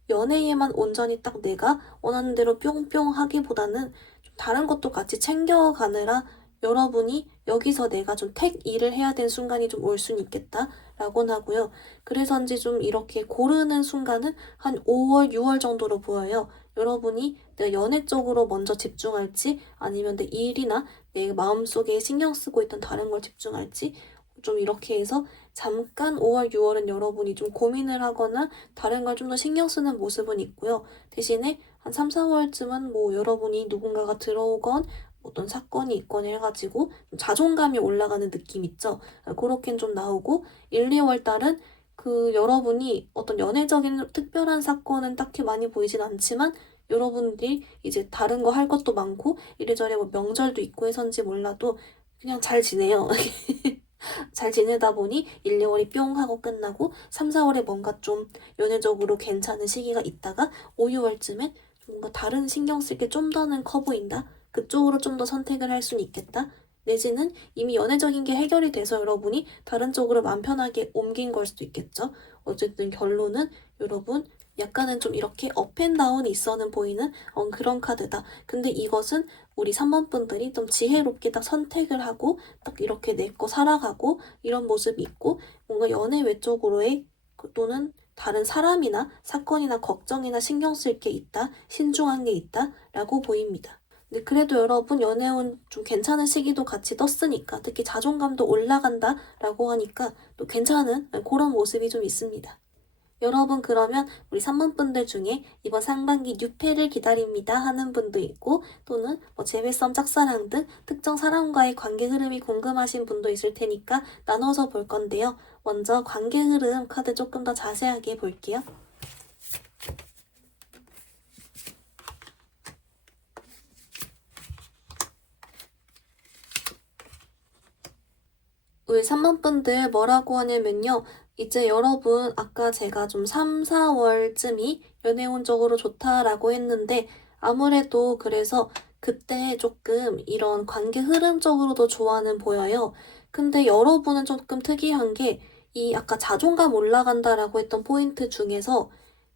연애에만 온전히 딱 내가 원하는 대로 뿅뿅 하기보다는 좀 다른 것도 같이 챙겨가느라 여러분이 여기서 내가 좀 택 일을 해야 되는 순간이 좀 올 수는 있겠다라고는 하고요. 그래서인지 좀 이렇게 고르는 순간은 한 5월, 6월 정도로 보여요. 여러분이 내가 연애 쪽으로 먼저 집중할지 아니면 내 일이나 내 마음속에 신경 쓰고 있던 다른 걸 집중할지 좀 이렇게 해서 잠깐 5월, 6월은 여러분이 좀 고민을 하거나 다른 걸 좀 더 신경 쓰는 모습은 있고요. 대신에 한 3, 4월쯤은 뭐 여러분이 누군가가 들어오건 어떤 사건이 있건 해가지고 좀 자존감이 올라가는 느낌 있죠. 그렇게는 좀 나오고 1, 2월 달은 그 여러분이 어떤 연애적인 특별한 사건은 딱히 많이 보이진 않지만 여러분들이 이제 다른 거 할 것도 많고 이래저래 뭐 명절도 있고 해서인지 몰라도 그냥 잘 지내요. 잘 지내다 보니 1, 2월이 뿅 하고 끝나고 3, 4월에 뭔가 좀 연애적으로 괜찮은 시기가 있다가 5, 6월쯤엔 뭔가 다른 신경 쓸 게 좀 더는 커 보인다. 그쪽으로 좀 더 선택을 할 수는 있겠다. 내지는 이미 연애적인 게 해결이 돼서 여러분이 다른 쪽으로 마음 편하게 옮긴 걸 수도 있겠죠. 어쨌든 결론은 여러분 약간은 좀 이렇게 업앤다운이 있어는 보이는 그런 카드다. 근데 이것은 우리 3번 분들이 좀 지혜롭게 딱 선택을 하고 딱 이렇게 내 거 살아가고 이런 모습이 있고 뭔가 연애 외적으로의 또는 다른 사람이나 사건이나 걱정이나 신경 쓸 게 있다, 신중한 게 있다 라고 보입니다. 근데 그래도 여러분 연애운 좀 괜찮은 시기도 같이 떴으니까 특히 자존감도 올라간다 라고 하니까 또 괜찮은 그런 모습이 좀 있습니다. 여러분 그러면 우리 3번 분들 중에 이번 상반기 뉴페를 기다립니다 하는 분도 있고, 또는 뭐 재회성 짝사랑 등 특정 사람과의 관계 흐름이 궁금하신 분도 있을 테니까 나눠서 볼 건데요. 먼저 관계 흐름 카드 조금 더 자세하게 볼게요. 우리 3번 분들 뭐라고 하냐면요. 이제 여러분 아까 제가 좀 3, 4월쯤이 연애운적으로 좋다라고 했는데 아무래도 그래서 그때 조금 이런 관계 흐름적으로도 좋아는 보여요. 근데 여러분은 조금 특이한 게 이 아까 자존감 올라간다라고 했던 포인트 중에서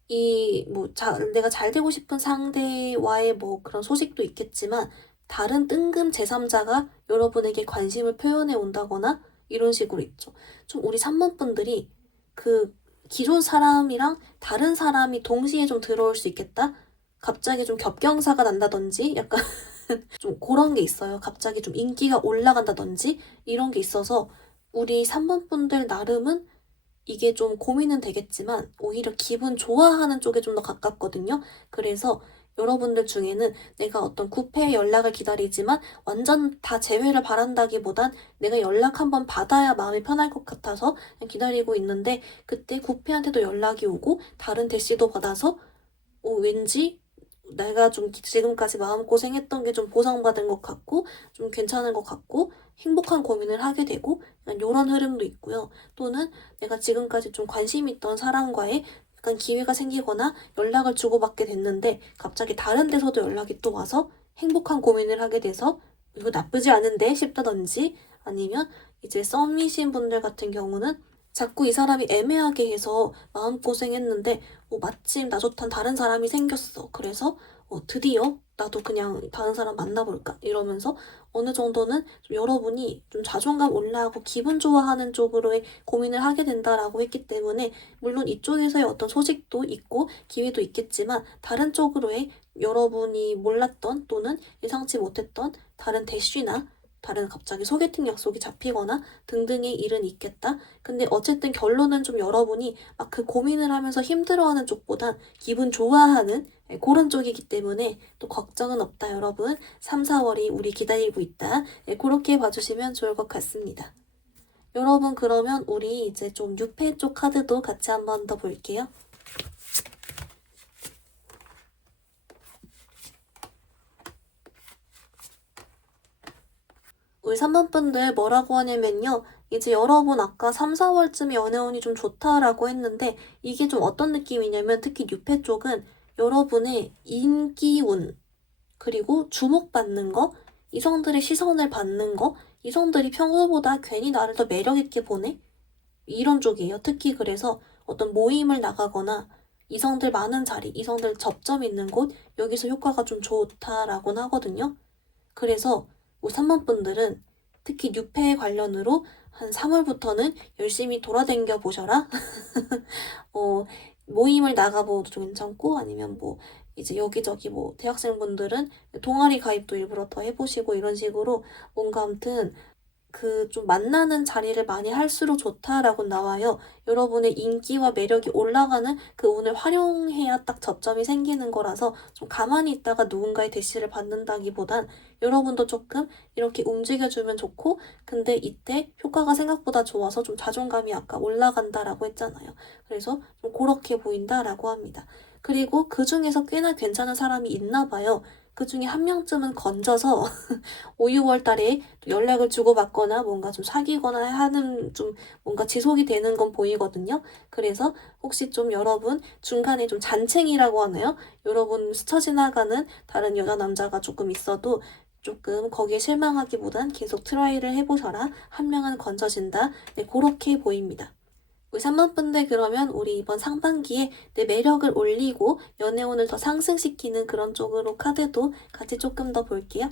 이 뭐 내가 잘 되고 싶은 상대와의 뭐 그런 소식도 있겠지만 다른 뜬금 제3자가 여러분에게 관심을 표현해 온다거나 이런 식으로 있죠. 좀 우리 3번 분들이 그 기존 사람이랑 다른 사람이 동시에 좀 들어올 수 있겠다? 갑자기 좀 겹경사가 난다든지 약간 좀 그런 게 있어요. 갑자기 좀 인기가 올라간다든지 이런 게 있어서 우리 3번 분들 나름은 이게 좀 고민은 되겠지만 오히려 기분 좋아하는 쪽에 좀 더 가깝거든요. 그래서 여러분들 중에는 내가 어떤 구패의 연락을 기다리지만 완전 다 재회를 바란다기보단 내가 연락 한번 받아야 마음이 편할 것 같아서 그냥 기다리고 있는데 그때 구패한테도 연락이 오고 다른 대시도 받아서 왠지 내가 좀 지금까지 마음고생했던 게 좀 보상받은 것 같고 좀 괜찮은 것 같고 행복한 고민을 하게 되고 이런 흐름도 있고요. 또는 내가 지금까지 좀 관심 있던 사람과의 약간 기회가 생기거나 연락을 주고받게 됐는데 갑자기 다른 데서도 연락이 또 와서 행복한 고민을 하게 돼서 이거 나쁘지 않은데 싶다든지 아니면 이제 썸이신 분들 같은 경우는 자꾸 이 사람이 애매하게 해서 마음고생했는데 마침 나 좋던 다른 사람이 생겼어. 그래서 드디어 나도 그냥 다른 사람 만나볼까? 이러면서 어느 정도는 좀 여러분이 좀 자존감 올라가고 기분 좋아하는 쪽으로의 고민을 하게 된다라고 했기 때문에 물론 이쪽에서의 어떤 소식도 있고 기회도 있겠지만 다른 쪽으로의 여러분이 몰랐던 또는 예상치 못했던 다른 대쉬나 다른 갑자기 소개팅 약속이 잡히거나 등등의 일은 있겠다. 근데 어쨌든 결론은 좀 여러분이 막 그 고민을 하면서 힘들어하는 쪽보단 기분 좋아하는 그런 쪽이기 때문에 또 걱정은 없다 여러분. 3, 4월이 우리 기다리고 있다. 그렇게 봐주시면 좋을 것 같습니다. 여러분 그러면 우리 이제 좀 6패 쪽 카드도 같이 한번 더 볼게요. 우리 3번 분들 뭐라고 하냐면요. 이제 여러분 아까 3, 4월쯤에 연애운이 좀 좋다라고 했는데 이게 좀 어떤 느낌이냐면 특히 6회 쪽은 여러분의 인기운 그리고 주목받는 거 이성들의 시선을 받는 거 이성들이 평소보다 괜히 나를 더 매력있게 보네? 이런 쪽이에요. 특히 그래서 어떤 모임을 나가거나 이성들 많은 자리, 이성들 접점 있는 곳 여기서 효과가 좀 좋다라고는 하거든요. 그래서 3번 분들은 특히 뉴페 관련으로 한 3월부터는 열심히 돌아다녀 보셔라. 모임을 나가봐도 좀 괜찮고 아니면 뭐 이제 여기저기 뭐 대학생분들은 동아리 가입도 일부러 더 해보시고 이런 식으로 뭔가 아무튼 그 좀 만나는 자리를 많이 할수록 좋다라고 나와요. 여러분의 인기와 매력이 올라가는 그 운을 활용해야 딱 저점이 생기는 거라서 좀 가만히 있다가 누군가의 대시를 받는다기보단 여러분도 조금 이렇게 움직여주면 좋고 근데 이때 효과가 생각보다 좋아서 좀 자존감이 아까 올라간다라고 했잖아요. 그래서 좀 그렇게 보인다라고 합니다. 그리고 그 중에서 꽤나 괜찮은 사람이 있나 봐요. 그 중에 한 명쯤은 건져서 5, 6월 달에 연락을 주고받거나 뭔가 좀 사귀거나 하는 좀 뭔가 지속이 되는 건 보이거든요. 그래서 혹시 좀 여러분 중간에 좀 잔챙이라고 하나요? 여러분 스쳐 지나가는 다른 여자 남자가 조금 있어도 조금 거기에 실망하기보단 계속 트라이를 해보셔라. 한 명은 건져진다. 네, 그렇게 보입니다. 우리 3번 분들 그러면 우리 이번 상반기에 내 매력을 올리고 연애운을 더 상승시키는 그런 쪽으로 카드도 같이 조금 더 볼게요.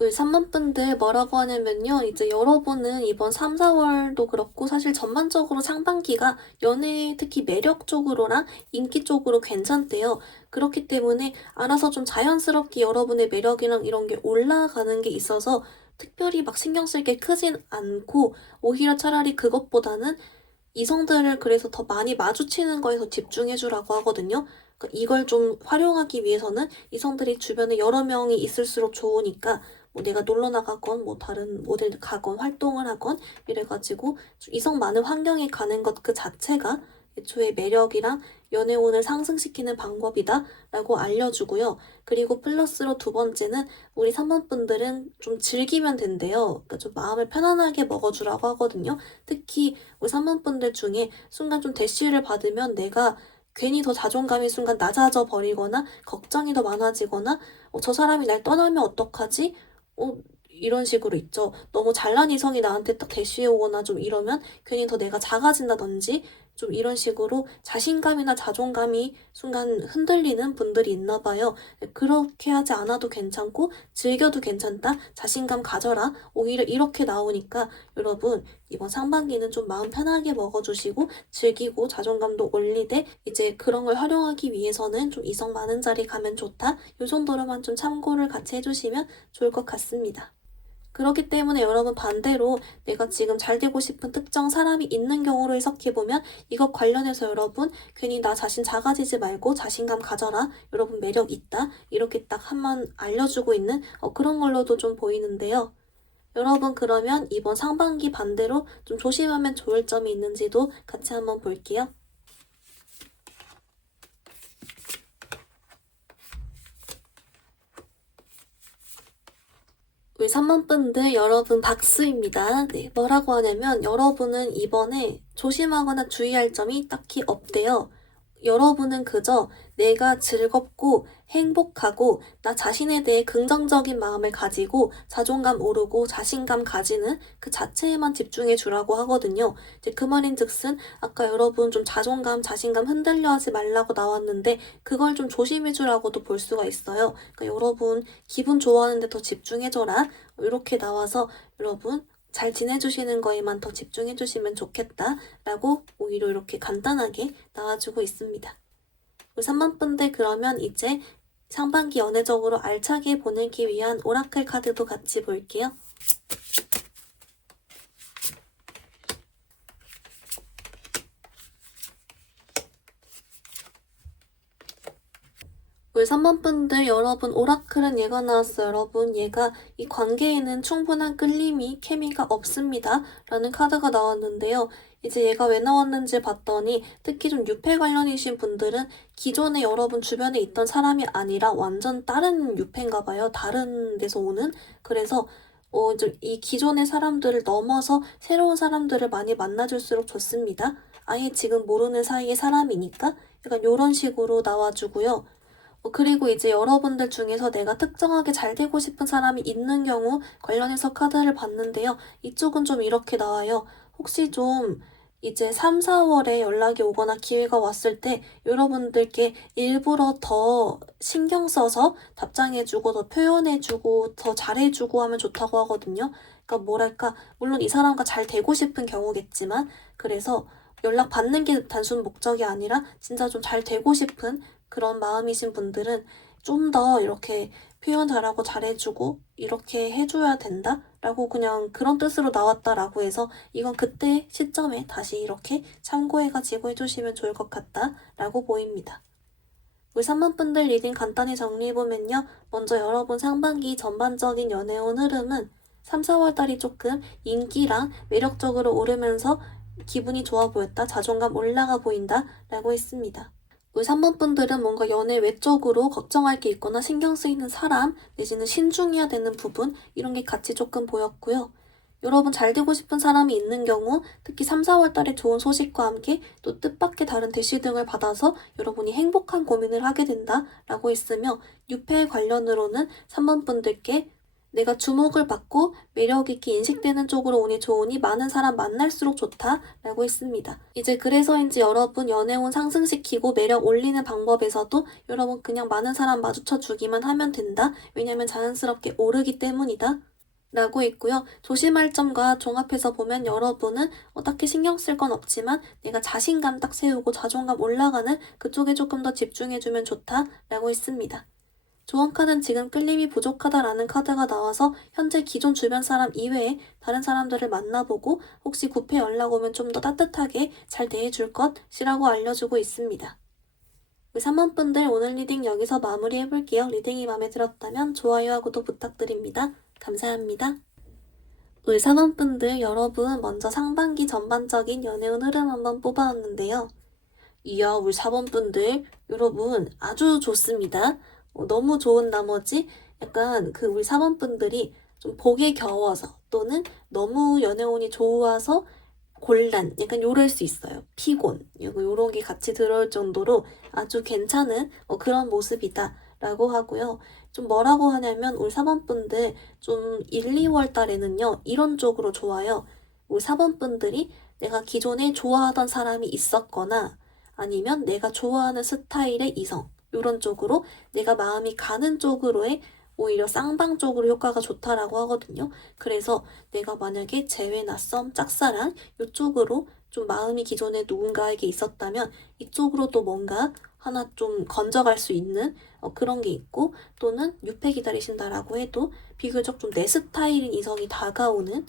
우리 3번 분들 뭐라고 하냐면요. 이제 여러분은 이번 3, 4월도 그렇고 사실 전반적으로 상반기가 연애 특히 매력 쪽으로랑 인기 쪽으로 괜찮대요. 그렇기 때문에 알아서 좀 자연스럽게 여러분의 매력이랑 이런 게 올라가는 게 있어서 특별히 막 신경 쓸 게 크진 않고 오히려 차라리 그것보다는 이성들을 그래서 더 많이 마주치는 거에 서 집중해주라고 하거든요. 그러니까 이걸 좀 활용하기 위해서는 이성들이 주변에 여러 명이 있을수록 좋으니까 뭐 내가 놀러 나가건 뭐 다른 어딜 가건 활동을 하건 이래가지고 좀 이성 많은 환경에 가는 것 그 자체가 애초에 매력이랑 연애운을 상승시키는 방법이다 라고 알려주고요. 그리고 플러스로 두 번째는 우리 3번 분들은 좀 즐기면 된대요. 그러니까 좀 마음을 편안하게 먹어주라고 하거든요. 특히 우리 3번 분들 중에 순간 좀 대시를 받으면 내가 괜히 더 자존감이 순간 낮아져 버리거나 걱정이 더 많아지거나 저 사람이 날 떠나면 어떡하지? 이런 식으로 있죠. 너무 잘난 이성이 나한테 딱 대시해 오거나 좀 이러면 괜히 더 내가 작아진다든지 좀 이런 식으로 자신감이나 자존감이 순간 흔들리는 분들이 있나 봐요. 그렇게 하지 않아도 괜찮고 즐겨도 괜찮다. 자신감 가져라. 오히려 이렇게 나오니까 여러분 이번 상반기는 좀 마음 편하게 먹어주시고 즐기고 자존감도 올리되 이제 그런 걸 활용하기 위해서는 좀 이성 많은 자리 가면 좋다. 이 정도로만 좀 참고를 같이 해주시면 좋을 것 같습니다. 그렇기 때문에 여러분 반대로 내가 지금 잘 되고 싶은 특정 사람이 있는 경우로 해석해보면 이것 관련해서 여러분 괜히 나 자신 작아지지 말고 자신감 가져라. 여러분 매력 있다. 이렇게 딱 한번 알려주고 있는 그런 걸로도 좀 보이는데요. 여러분 그러면 이번 상반기 반대로 좀 조심하면 좋을 점이 있는지도 같이 한번 볼게요. 우리 3번 분들 여러분 박수입니다. 네, 뭐라고 하냐면 여러분은 이번에 조심하거나 주의할 점이 딱히 없대요. 여러분은 그저 내가 즐겁고 행복하고 나 자신에 대해 긍정적인 마음을 가지고 자존감 오르고 자신감 가지는 그 자체에만 집중해 주라고 하거든요. 이제 그 말인즉슨 아까 여러분 좀 자존감, 자신감 흔들려 하지 말라고 나왔는데 그걸 좀 조심해 주라고도 볼 수가 있어요. 그러니까 여러분 기분 좋아하는 데 더 집중해 줘라. 이렇게 나와서 여러분 잘 지내주시는 거에만 더 집중해주시면 좋겠다라고 오히려 이렇게 간단하게 나와주고 있습니다. 우리 3번 분들 그러면 이제 상반기 연애적으로 알차게 보내기 위한 오라클 카드도 같이 볼게요. 우리 3번 분들 여러분 오라클은 얘가 나왔어요. 여러분 얘가 이 관계에는 충분한 끌림이 케미가 없습니다. 라는 카드가 나왔는데요. 이제 얘가 왜 나왔는지 봤더니 특히 좀 유패 관련이신 분들은 기존에 여러분 주변에 있던 사람이 아니라 완전 다른 유패인가 봐요. 다른 데서 오는. 그래서 좀 이 기존의 사람들을 넘어서 새로운 사람들을 많이 만나줄수록 좋습니다. 아예 지금 모르는 사이의 사람이니까 약간 이런 식으로 나와주고요. 그리고 이제 여러분들 중에서 내가 특정하게 잘 되고 싶은 사람이 있는 경우 관련해서 카드를 봤는데요. 이쪽은 좀 이렇게 나와요. 혹시 좀 이제 3, 4월에 연락이 오거나 기회가 왔을 때 여러분들께 일부러 더 신경 써서 답장해주고 더 표현해주고 더 잘해주고 하면 좋다고 하거든요. 그러니까 뭐랄까 물론 이 사람과 잘 되고 싶은 경우겠지만 그래서 연락 받는 게 단순 목적이 아니라 진짜 좀 잘 되고 싶은 그런 마음이신 분들은 좀 더 이렇게 표현 잘하고 잘해주고 이렇게 해줘야 된다? 라고 그냥 그런 뜻으로 나왔다라고 해서 이건 그때 시점에 다시 이렇게 참고해가지고 해주시면 좋을 것 같다 라고 보입니다. 우리 3번 분들 리딩 간단히 정리해보면요. 먼저 여러분 상반기 전반적인 연애운 흐름은 3, 4월 달이 조금 인기랑 매력적으로 오르면서 기분이 좋아 보였다, 자존감 올라가 보인다 라고 했습니다. 우리 3번 분들은 뭔가 연애 외적으로 걱정할 게 있거나 신경 쓰이는 사람 내지는 신중해야 되는 부분 이런 게 같이 조금 보였고요. 여러분 잘 되고 싶은 사람이 있는 경우 특히 3, 4월 달에 좋은 소식과 함께 또 뜻밖의 다른 대시 등을 받아서 여러분이 행복한 고민을 하게 된다라고 있으며 유패 관련으로는 3번 분들께 내가 주목을 받고 매력 있게 인식되는 쪽으로 운이 좋으니 많은 사람 만날수록 좋다라고 했습니다. 이제 그래서인지 여러분 연애운 상승시키고 매력 올리는 방법에서도 여러분 그냥 많은 사람 마주쳐 주기만 하면 된다. 왜냐면 자연스럽게 오르기 때문이다. 라고 있고요. 조심할 점과 종합해서 보면 여러분은 딱히 신경 쓸 건 없지만 내가 자신감 딱 세우고 자존감 올라가는 그쪽에 조금 더 집중해주면 좋다라고 있습니다. 조언 카드는 지금 끌림이 부족하다라는 카드가 나와서 현재 기존 주변 사람 이외에 다른 사람들을 만나보고 혹시 구패 연락 오면 좀 더 따뜻하게 잘 대해줄 것이라고 알려주고 있습니다. 우리 3번 분들 오늘 리딩 여기서 마무리해볼게요. 리딩이 마음에 들었다면 좋아요와 구독 부탁드립니다. 감사합니다. 우리 3번 분들 여러분 먼저 상반기 전반적인 연애운 흐름 한번 뽑아왔는데요. 이야, 우리 4번 분들, 여러분, 아주 좋습니다. 너무 좋은 나머지, 약간 우리 4번 분들이 좀 복에 겨워서, 또는 너무 연애운이 좋아서 곤란, 약간 요럴 수 있어요. 피곤, 요런 게 같이 들어올 정도로 아주 괜찮은 그런 모습이다. 라고 하고요. 좀 뭐라고 하냐면, 우리 4번 분들 좀 1, 2월 달에는요, 이런 쪽으로 좋아요. 우리 4번 분들이 내가 기존에 좋아하던 사람이 있었거나, 아니면 내가 좋아하는 스타일의 이성, 이런 쪽으로 내가 마음이 가는 쪽으로의 오히려 쌍방 쪽으로 효과가 좋다라고 하거든요. 그래서 내가 만약에 재회나 썸, 짝사랑 이쪽으로 좀 마음이 기존에 누군가에게 있었다면 이쪽으로 또 뭔가 하나 좀 건져갈 수 있는 그런 게 있고, 또는 6회 기다리신다라고 해도 비교적 좀 내 스타일인 이성이 다가오는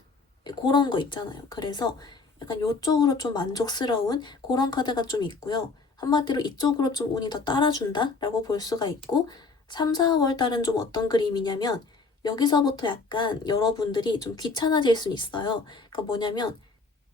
그런 거 있잖아요. 그래서 약간 이쪽으로 좀 만족스러운 그런 카드가 좀 있고요. 한마디로 이쪽으로 좀 운이 더 따라준다 라고 볼 수가 있고, 3, 4월 달은 좀 어떤 그림이냐면 여기서부터 약간 여러분들이 좀 귀찮아질 수 있어요. 그러니까 뭐냐면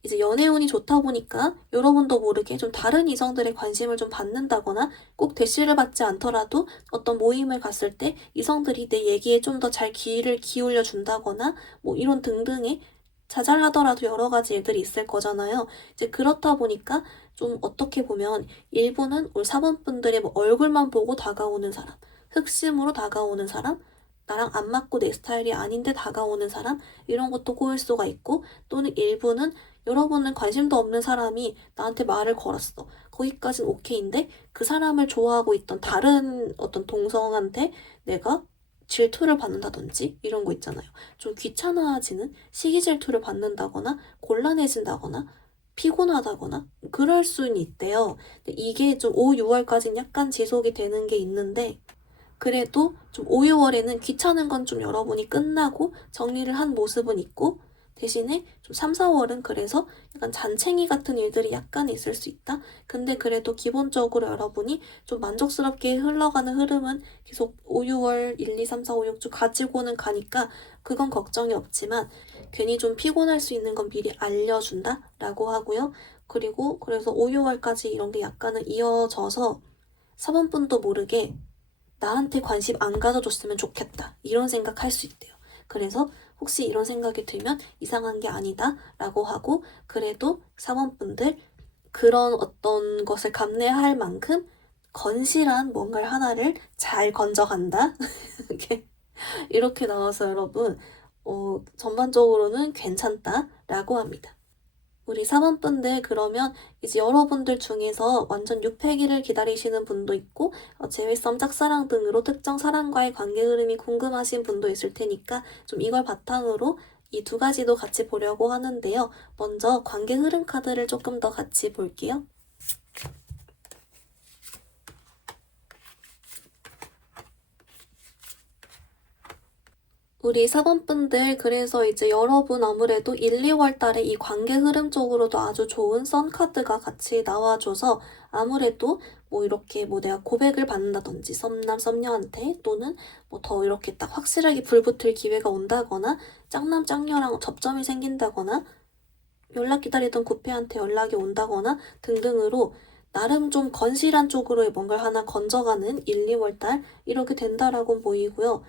이제 연애운이 좋다 보니까 여러분도 모르게 좀 다른 이성들의 관심을 좀 받는다거나, 꼭 대시를 받지 않더라도 어떤 모임을 갔을 때 이성들이 내 얘기에 좀 더 잘 귀를 기울여 준다거나 뭐 이런 등등의 자잘하더라도 여러 가지 일들이 있을 거잖아요. 이제 그렇다 보니까 좀 어떻게 보면 일부는 우리 사범분들의 뭐 얼굴만 보고 다가오는 사람, 흑심으로 다가오는 사람, 나랑 안 맞고 내 스타일이 아닌데 다가오는 사람, 이런 것도 꼬일 수가 있고, 또는 일부는 여러분은 관심도 없는 사람이 나한테 말을 걸었어. 거기까진 오케이인데 그 사람을 좋아하고 있던 다른 어떤 동성한테 내가 질투를 받는다든지 이런 거 있잖아요. 좀 귀찮아지는 시기 질투를 받는다거나 곤란해진다거나 피곤하다거나 그럴 수는 있대요. 근데 이게 좀 5, 6월까지는 약간 지속이 되는 게 있는데, 그래도 좀 5, 6월에는 귀찮은 건 좀 여러분이 끝나고 정리를 한 모습은 있고, 대신에 좀 3, 4월은 그래서 약간 잔챙이 같은 일들이 약간 있을 수 있다? 근데 그래도 기본적으로 여러분이 좀 만족스럽게 흘러가는 흐름은 계속 5, 6월 1, 2, 3, 4, 5, 6주 가지고는 가니까 그건 걱정이 없지만, 괜히 좀 피곤할 수 있는 건 미리 알려준다? 라고 하고요. 그리고 그래서 5, 6월까지 이런 게 약간은 이어져서 사번분도 모르게 나한테 관심 안 가져줬으면 좋겠다, 이런 생각할 수 있대요. 그래서 혹시 이런 생각이 들면 이상한 게 아니다 라고 하고, 그래도 사원분들 그런 어떤 것을 감내할 만큼 건실한 뭔가를 하나를 잘 건져간다. 이렇게 나와서 여러분 전반적으로는 괜찮다라고 합니다. 우리 사원분들, 그러면 이제 여러분들 중에서 완전 6패기를 기다리시는 분도 있고, 재회썸, 짝사랑 등으로 특정 사람과의 관계 흐름이 궁금하신 분도 있을 테니까 좀 이걸 바탕으로 이 두 가지도 같이 보려고 하는데요. 먼저 관계 흐름 카드를 조금 더 같이 볼게요. 우리 사범분들, 그래서 이제 여러분 아무래도 1, 2월 달에 이 관계 흐름 쪽으로도 아주 좋은 썬카드가 같이 나와줘서, 아무래도 뭐 이렇게 뭐 내가 고백을 받는다든지 썸남, 썸녀한테, 또는 뭐 더 이렇게 딱 확실하게 불붙을 기회가 온다거나, 짝남, 짝녀랑 접점이 생긴다거나, 연락 기다리던 구패한테 연락이 온다거나 등등으로 나름 좀 건실한 쪽으로의 뭔가를 하나 건져가는 1, 2월 달 이렇게 된다라고 보이고요.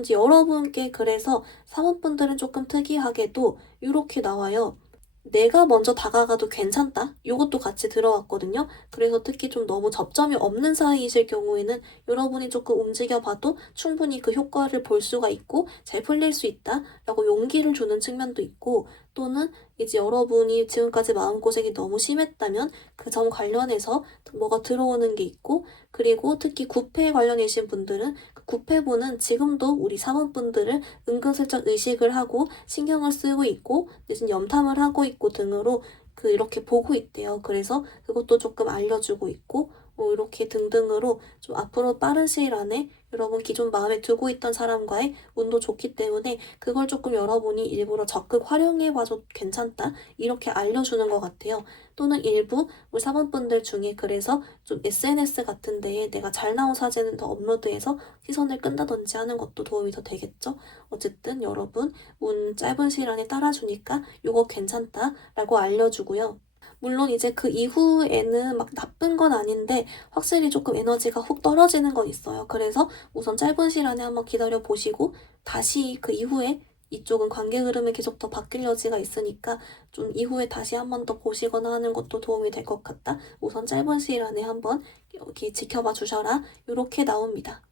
이제 여러분께 그래서 사원분들은 조금 특이하게도 이렇게 나와요. 내가 먼저 다가가도 괜찮다? 이것도 같이 들어왔거든요. 그래서 특히 좀 너무 접점이 없는 사이이실 경우에는 여러분이 조금 움직여봐도 충분히 그 효과를 볼 수가 있고 잘 풀릴 수 있다 라고 용기를 주는 측면도 있고, 또는 이제 여러분이 지금까지 마음고생이 너무 심했다면 그 점 관련해서 뭐가 들어오는 게 있고, 그리고 특히 구패에 관련이신 분들은 그 구패분은 지금도 우리 사원분들을 은근슬쩍 의식을 하고 신경을 쓰고 있고 대신 염탐을 하고 있고 등으로 이렇게 보고 있대요. 그래서 그것도 조금 알려주고 있고, 이렇게 등등으로 좀 앞으로 빠른 시일 안에 여러분 기존 마음에 두고 있던 사람과의 운도 좋기 때문에 그걸 조금 여러분이 일부러 적극 활용해봐도 괜찮다, 이렇게 알려주는 것 같아요. 또는 일부 우리 사원분들 중에 그래서 좀 SNS 같은 데에 내가 잘 나온 사진을 더 업로드해서 시선을 끈다든지 하는 것도 도움이 더 되겠죠. 어쨌든 여러분 운 짧은 시일 안에 따라주니까 이거 괜찮다라고 알려주고요. 물론 이제 그 이후에는 막 나쁜 건 아닌데 확실히 조금 에너지가 훅 떨어지는 건 있어요. 그래서 우선 짧은 시일 안에 한번 기다려 보시고 다시 그 이후에 이쪽은 관계 흐름이 계속 더 바뀔 여지가 있으니까 좀 이후에 다시 한 번 더 보시거나 하는 것도 도움이 될 것 같다. 우선 짧은 시일 안에 한번 여기 지켜봐 주셔라. 이렇게 나옵니다.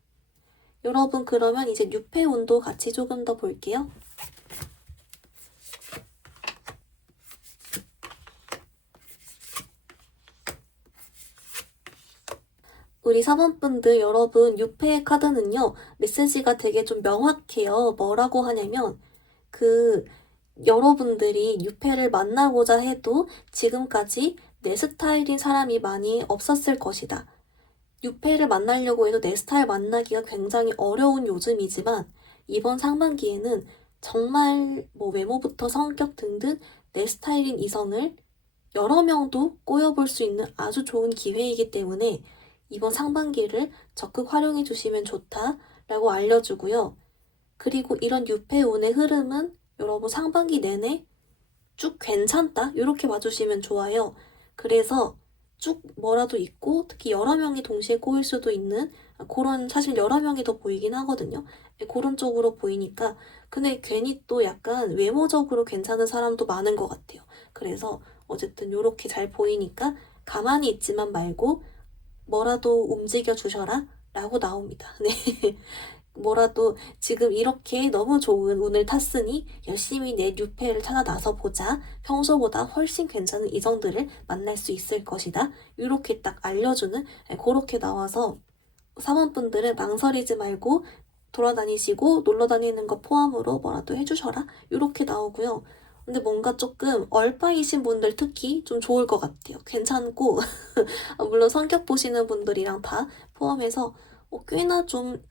여러분 그러면 이제 뉴페 운도 같이 조금 더 볼게요. 우리 사번분들 여러분 뉴페의 카드는요. 메시지가 되게 좀 명확해요. 뭐라고 하냐면 여러분들이 뉴페를 만나고자 해도 지금까지 내 스타일인 사람이 많이 없었을 것이다. 뉴페를 만나려고 해도 내 스타일 만나기가 굉장히 어려운 요즘이지만 이번 상반기에는 정말 뭐 외모부터 성격 등등 내 스타일인 이성을 여러 명도 꼬여볼 수 있는 아주 좋은 기회이기 때문에 이번 상반기를 적극 활용해 주시면 좋다라고 알려주고요. 그리고 이런 유패운의 흐름은 여러분 상반기 내내 쭉 괜찮다 이렇게 봐주시면 좋아요. 그래서 쭉 뭐라도 있고 특히 여러 명이 동시에 꼬일 수도 있는 그런 사실 여러 명이 더 보이긴 하거든요. 그런 쪽으로 보이니까 근데 괜히 또 약간 외모적으로 괜찮은 사람도 많은 것 같아요. 그래서 어쨌든 이렇게 잘 보이니까 가만히 있지만 말고 뭐라도 움직여 주셔라 라고 나옵니다. 네. 뭐라도 지금 이렇게 너무 좋은 운을 탔으니 열심히 내 뉴페를 찾아 나서 보자. 평소보다 훨씬 괜찮은 이성들을 만날 수 있을 것이다. 이렇게 딱 알려주는 그렇게 나와서 사원분들은 망설이지 말고 돌아다니시고 놀러 다니는 거 포함으로 뭐라도 해주셔라. 이렇게 나오고요. 근데 뭔가 조금 얼빠이신 분들 특히 좀 좋을 것 같아요. 괜찮고 물론 성격 보시는 분들이랑 다 포함해서 꽤나 좀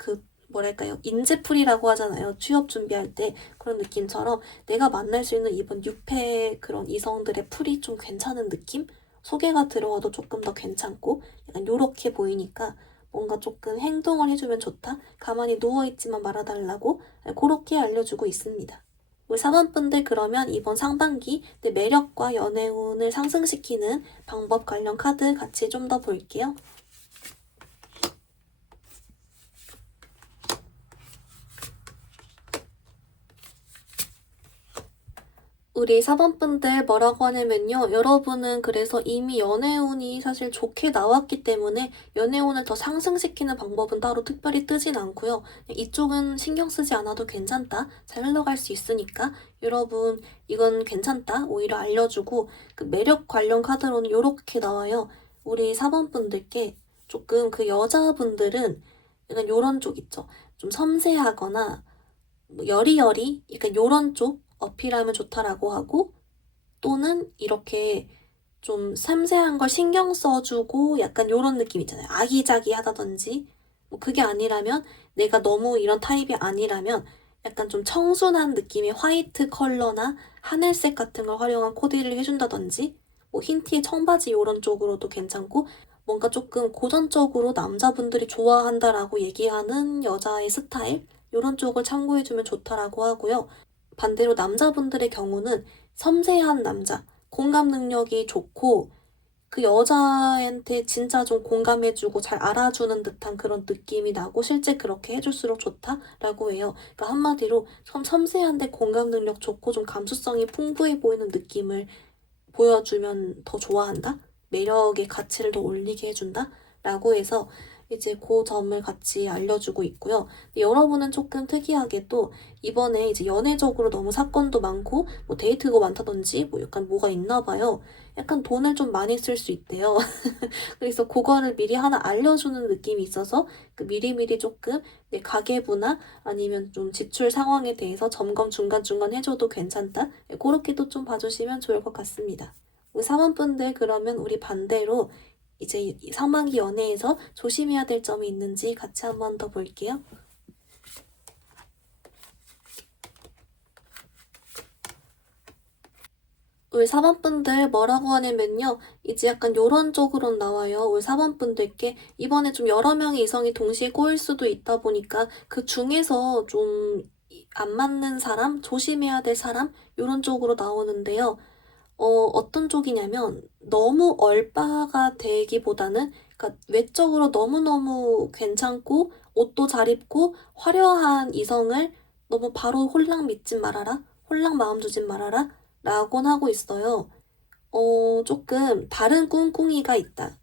뭐랄까요 인재풀이라고 하잖아요. 취업 준비할 때 그런 느낌처럼 내가 만날 수 있는 이번 6회 그런 이성들의 풀이 좀 괜찮은 느낌? 소개가 들어와도 조금 더 괜찮고 약간 요렇게 보이니까 뭔가 조금 행동을 해주면 좋다. 가만히 누워있지만 말아달라고 그렇게 알려주고 있습니다. 우리 사번분들 그러면 이번 상반기 내 매력과 연애운을 상승시키는 방법 관련 카드 같이 좀 더 볼게요. 우리 사번분들 뭐라고 하냐면요. 여러분은 그래서 이미 연애운이 사실 좋게 나왔기 때문에 연애운을 더 상승시키는 방법은 따로 특별히 뜨진 않고요. 이쪽은 신경 쓰지 않아도 괜찮다. 잘 흘러갈 수 있으니까 여러분 이건 괜찮다. 오히려 알려주고 그 매력 관련 카드로는 이렇게 나와요. 우리 사번분들께 조금 그 여자분들은 약간 요런 쪽 있죠. 좀 섬세하거나 뭐 여리여리 약간 요런 쪽 어필하면 좋다라고 하고 또는 이렇게 좀 섬세한 걸 신경 써주고 약간 요런 느낌 있잖아요. 아기자기하다든지 뭐 그게 아니라면 내가 너무 이런 타입이 아니라면 약간 좀 청순한 느낌의 화이트 컬러나 하늘색 같은 걸 활용한 코디를 해준다든지 뭐 흰티에 청바지 요런 쪽으로도 괜찮고 뭔가 조금 고전적으로 남자분들이 좋아한다라고 얘기하는 여자의 스타일 요런 쪽을 참고해주면 좋다라고 하고요. 반대로 남자분들의 경우는 섬세한 남자, 공감 능력이 좋고 그 여자한테 진짜 좀 공감해주고 잘 알아주는 듯한 그런 느낌이 나고 실제 그렇게 해줄수록 좋다라고 해요. 그러니까 한마디로 섬세한데 공감 능력 좋고 좀 감수성이 풍부해 보이는 느낌을 보여주면 더 좋아한다? 매력의 가치를 더 올리게 해준다? 라고 해서 이제 그 점을 같이 알려주고 있고요. 여러분은 조금 특이하게도 이번에 이제 연애적으로 너무 사건도 많고 뭐 데이트가 많다든지 뭐 약간 뭐가 있나 봐요. 약간 돈을 좀 많이 쓸 수 있대요. 그래서 그거를 미리 하나 알려주는 느낌이 있어서 그 미리미리 조금 내 가계부나 아니면 좀 지출 상황에 대해서 점검 중간중간 해줘도 괜찮다. 그렇게도 좀 봐주시면 좋을 것 같습니다. 우리 사원분들 그러면 우리 반대로 이제 상반기 연애에서 조심해야 될 점이 있는지 같이 한번 더 볼게요. 우리 사번분들 뭐라고 하냐면요. 이제 약간 요런 쪽으로 나와요. 우리 사번분들께 이번에 좀 여러 명의 이성이 동시에 꼬일 수도 있다 보니까 그 중에서 좀 안 맞는 사람, 조심해야 될 사람 요런 쪽으로 나오는데요. 어떤 쪽이냐면 너무 얼빠가 되기보다는 그러니까 외적으로 너무너무 괜찮고 옷도 잘 입고 화려한 이성을 너무 바로 홀랑 믿지 말아라. 홀랑 마음 두지 말아라. 라곤 하고 있어요. 조금 다른 꿍꿍이가 있다.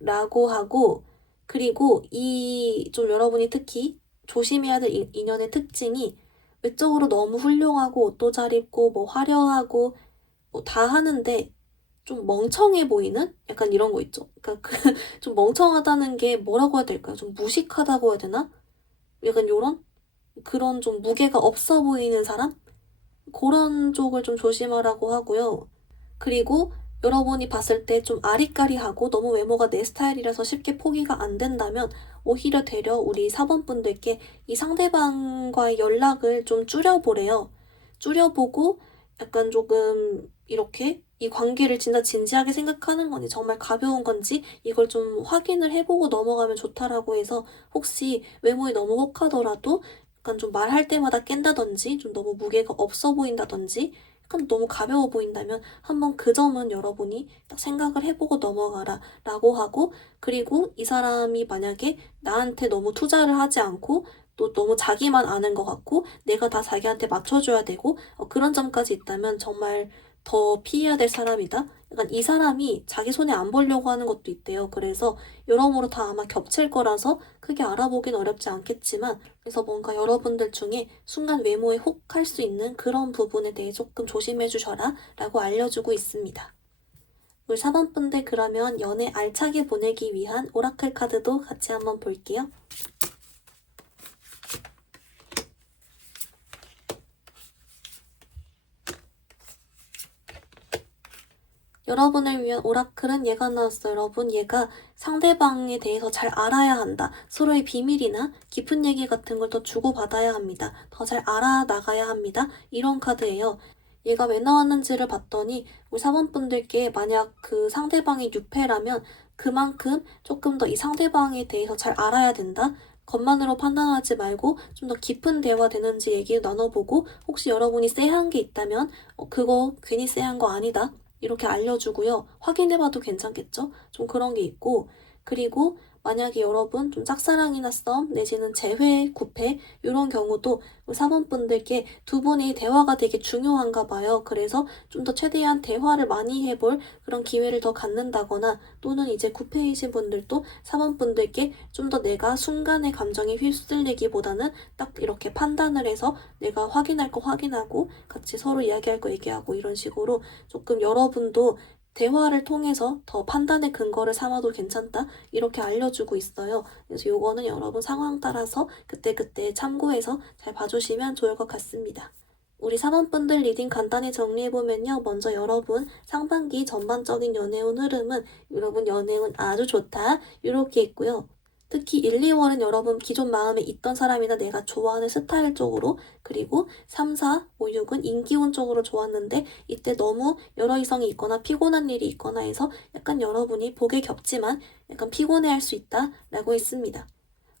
라고 하고 그리고 이 좀 여러분이 특히 조심해야 될 인연의 특징이 외적으로 너무 훌륭하고 옷도 잘 입고 뭐 화려하고 뭐 다 하는데 좀 멍청해 보이는 약간 이런 거 있죠. 그러니까 그 좀 멍청하다는 게 뭐라고 해야 될까요? 좀 무식하다고 해야 되나? 약간 요런 그런 좀 무게가 없어 보이는 사람? 그런 쪽을 좀 조심하라고 하고요. 그리고 여러분이 봤을 때 좀 아리까리하고 너무 외모가 내 스타일이라서 쉽게 포기가 안 된다면 오히려 되려 우리 사번분들께 이 상대방과의 연락을 좀 줄여보래요. 줄여보고 약간 조금 이렇게 이 관계를 진짜 진지하게 생각하는 건지 정말 가벼운 건지 이걸 좀 확인을 해보고 넘어가면 좋다라고 해서 혹시 외모에 너무 혹하더라도 약간 좀 말할 때마다 깬다든지 좀 너무 무게가 없어 보인다든지 약간 너무 가벼워 보인다면 한번 그 점은 여러분이 딱 생각을 해보고 넘어가라 라고 하고 그리고 이 사람이 만약에 나한테 너무 투자를 하지 않고 또 너무 자기만 아는 것 같고 내가 다 자기한테 맞춰줘야 되고 그런 점까지 있다면 정말 더 피해야 될 사람이다. 약간 이 사람이 자기 손에 안 보려고 하는 것도 있대요. 그래서 여러모로 다 아마 겹칠 거라서 크게 알아보긴 어렵지 않겠지만 그래서 뭔가 여러분들 중에 순간 외모에 혹할 수 있는 그런 부분에 대해 조금 조심해 주셔라 라고 알려주고 있습니다. 우리 4번분들 그러면 연애 알차게 보내기 위한 오라클 카드도 같이 한번 볼게요. 여러분을 위한 오라클은 얘가 나왔어요. 여러분, 얘가 상대방에 대해서 잘 알아야 한다. 서로의 비밀이나 깊은 얘기 같은 걸 더 주고받아야 합니다. 더 잘 알아나가야 합니다. 이런 카드예요. 얘가 왜 나왔는지를 봤더니 우리 사원분들께 만약 그 상대방이 유패라면 그만큼 조금 더 이 상대방에 대해서 잘 알아야 된다. 겉만으로 판단하지 말고 좀 더 깊은 대화 되는지 얘기 나눠보고 혹시 여러분이 쎄한 게 있다면 그거 괜히 쎄한 거 아니다. 이렇게 알려주고요. 확인해봐도 괜찮겠죠? 좀 그런 게 있고 그리고 만약에 여러분 좀 짝사랑이나 썸 내지는 재회, 구패 이런 경우도 우리 사번분들께 두 분의 대화가 되게 중요한가 봐요. 그래서 좀 더 최대한 대화를 많이 해볼 그런 기회를 더 갖는다거나 또는 이제 구패이신 분들도 사번분들께 좀 더 내가 순간의 감정에 휩쓸리기보다는 딱 이렇게 판단을 해서 내가 확인할 거 확인하고 같이 서로 이야기할 거 얘기하고 이런 식으로 조금 여러분도 대화를 통해서 더 판단의 근거를 삼아도 괜찮다 이렇게 알려주고 있어요. 그래서 요거는 여러분 상황 따라서 그때그때 참고해서 잘 봐주시면 좋을 것 같습니다. 우리 사번분들 리딩 간단히 정리해보면요. 먼저 여러분 상반기 전반적인 연애운 흐름은 여러분 연애운 아주 좋다 이렇게 있고요. 특히 1, 2월은 여러분 기존 마음에 있던 사람이나 내가 좋아하는 스타일 쪽으로 그리고 3, 4, 5, 6은 인기운 쪽으로 좋았는데 이때 너무 여러 이성이 있거나 피곤한 일이 있거나 해서 약간 여러분이 복에 겹지만 약간 피곤해할 수 있다라고 했습니다.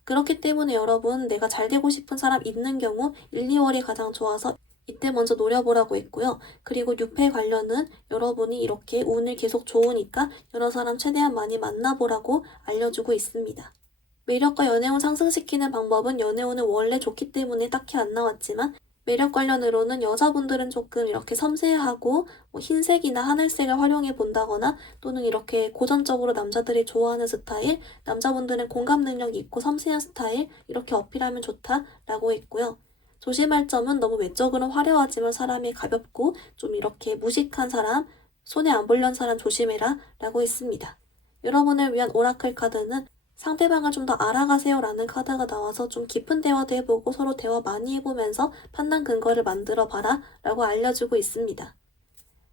그렇기 때문에 여러분 내가 잘 되고 싶은 사람 있는 경우 1, 2월이 가장 좋아서 이때 먼저 노려보라고 했고요. 그리고 6회 관련은 여러분이 이렇게 운을 계속 좋으니까 여러 사람 최대한 많이 만나보라고 알려주고 있습니다. 매력과 연애운 상승시키는 방법은 연애운은 원래 좋기 때문에 딱히 안 나왔지만 매력 관련으로는 여자분들은 조금 이렇게 섬세하고 뭐 흰색이나 하늘색을 활용해 본다거나 또는 이렇게 고전적으로 남자들이 좋아하는 스타일, 남자분들은 공감 능력이 있고 섬세한 스타일 이렇게 어필하면 좋다라고 했고요. 조심할 점은 너무 외적으로는 화려하지만 사람이 가볍고 좀 이렇게 무식한 사람, 손에 안 보려는 사람 조심해라 라고 했습니다. 여러분을 위한 오라클 카드는 상대방을 좀 더 알아가세요 라는 카드가 나와서 좀 깊은 대화도 해보고 서로 대화 많이 해보면서 판단 근거를 만들어 봐라 라고 알려주고 있습니다.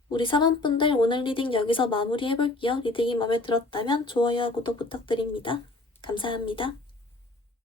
우리 사만분들 오늘 리딩 여기서 마무리 해볼게요. 리딩이 마음에 들었다면 좋아요와 구독 부탁드립니다. 감사합니다.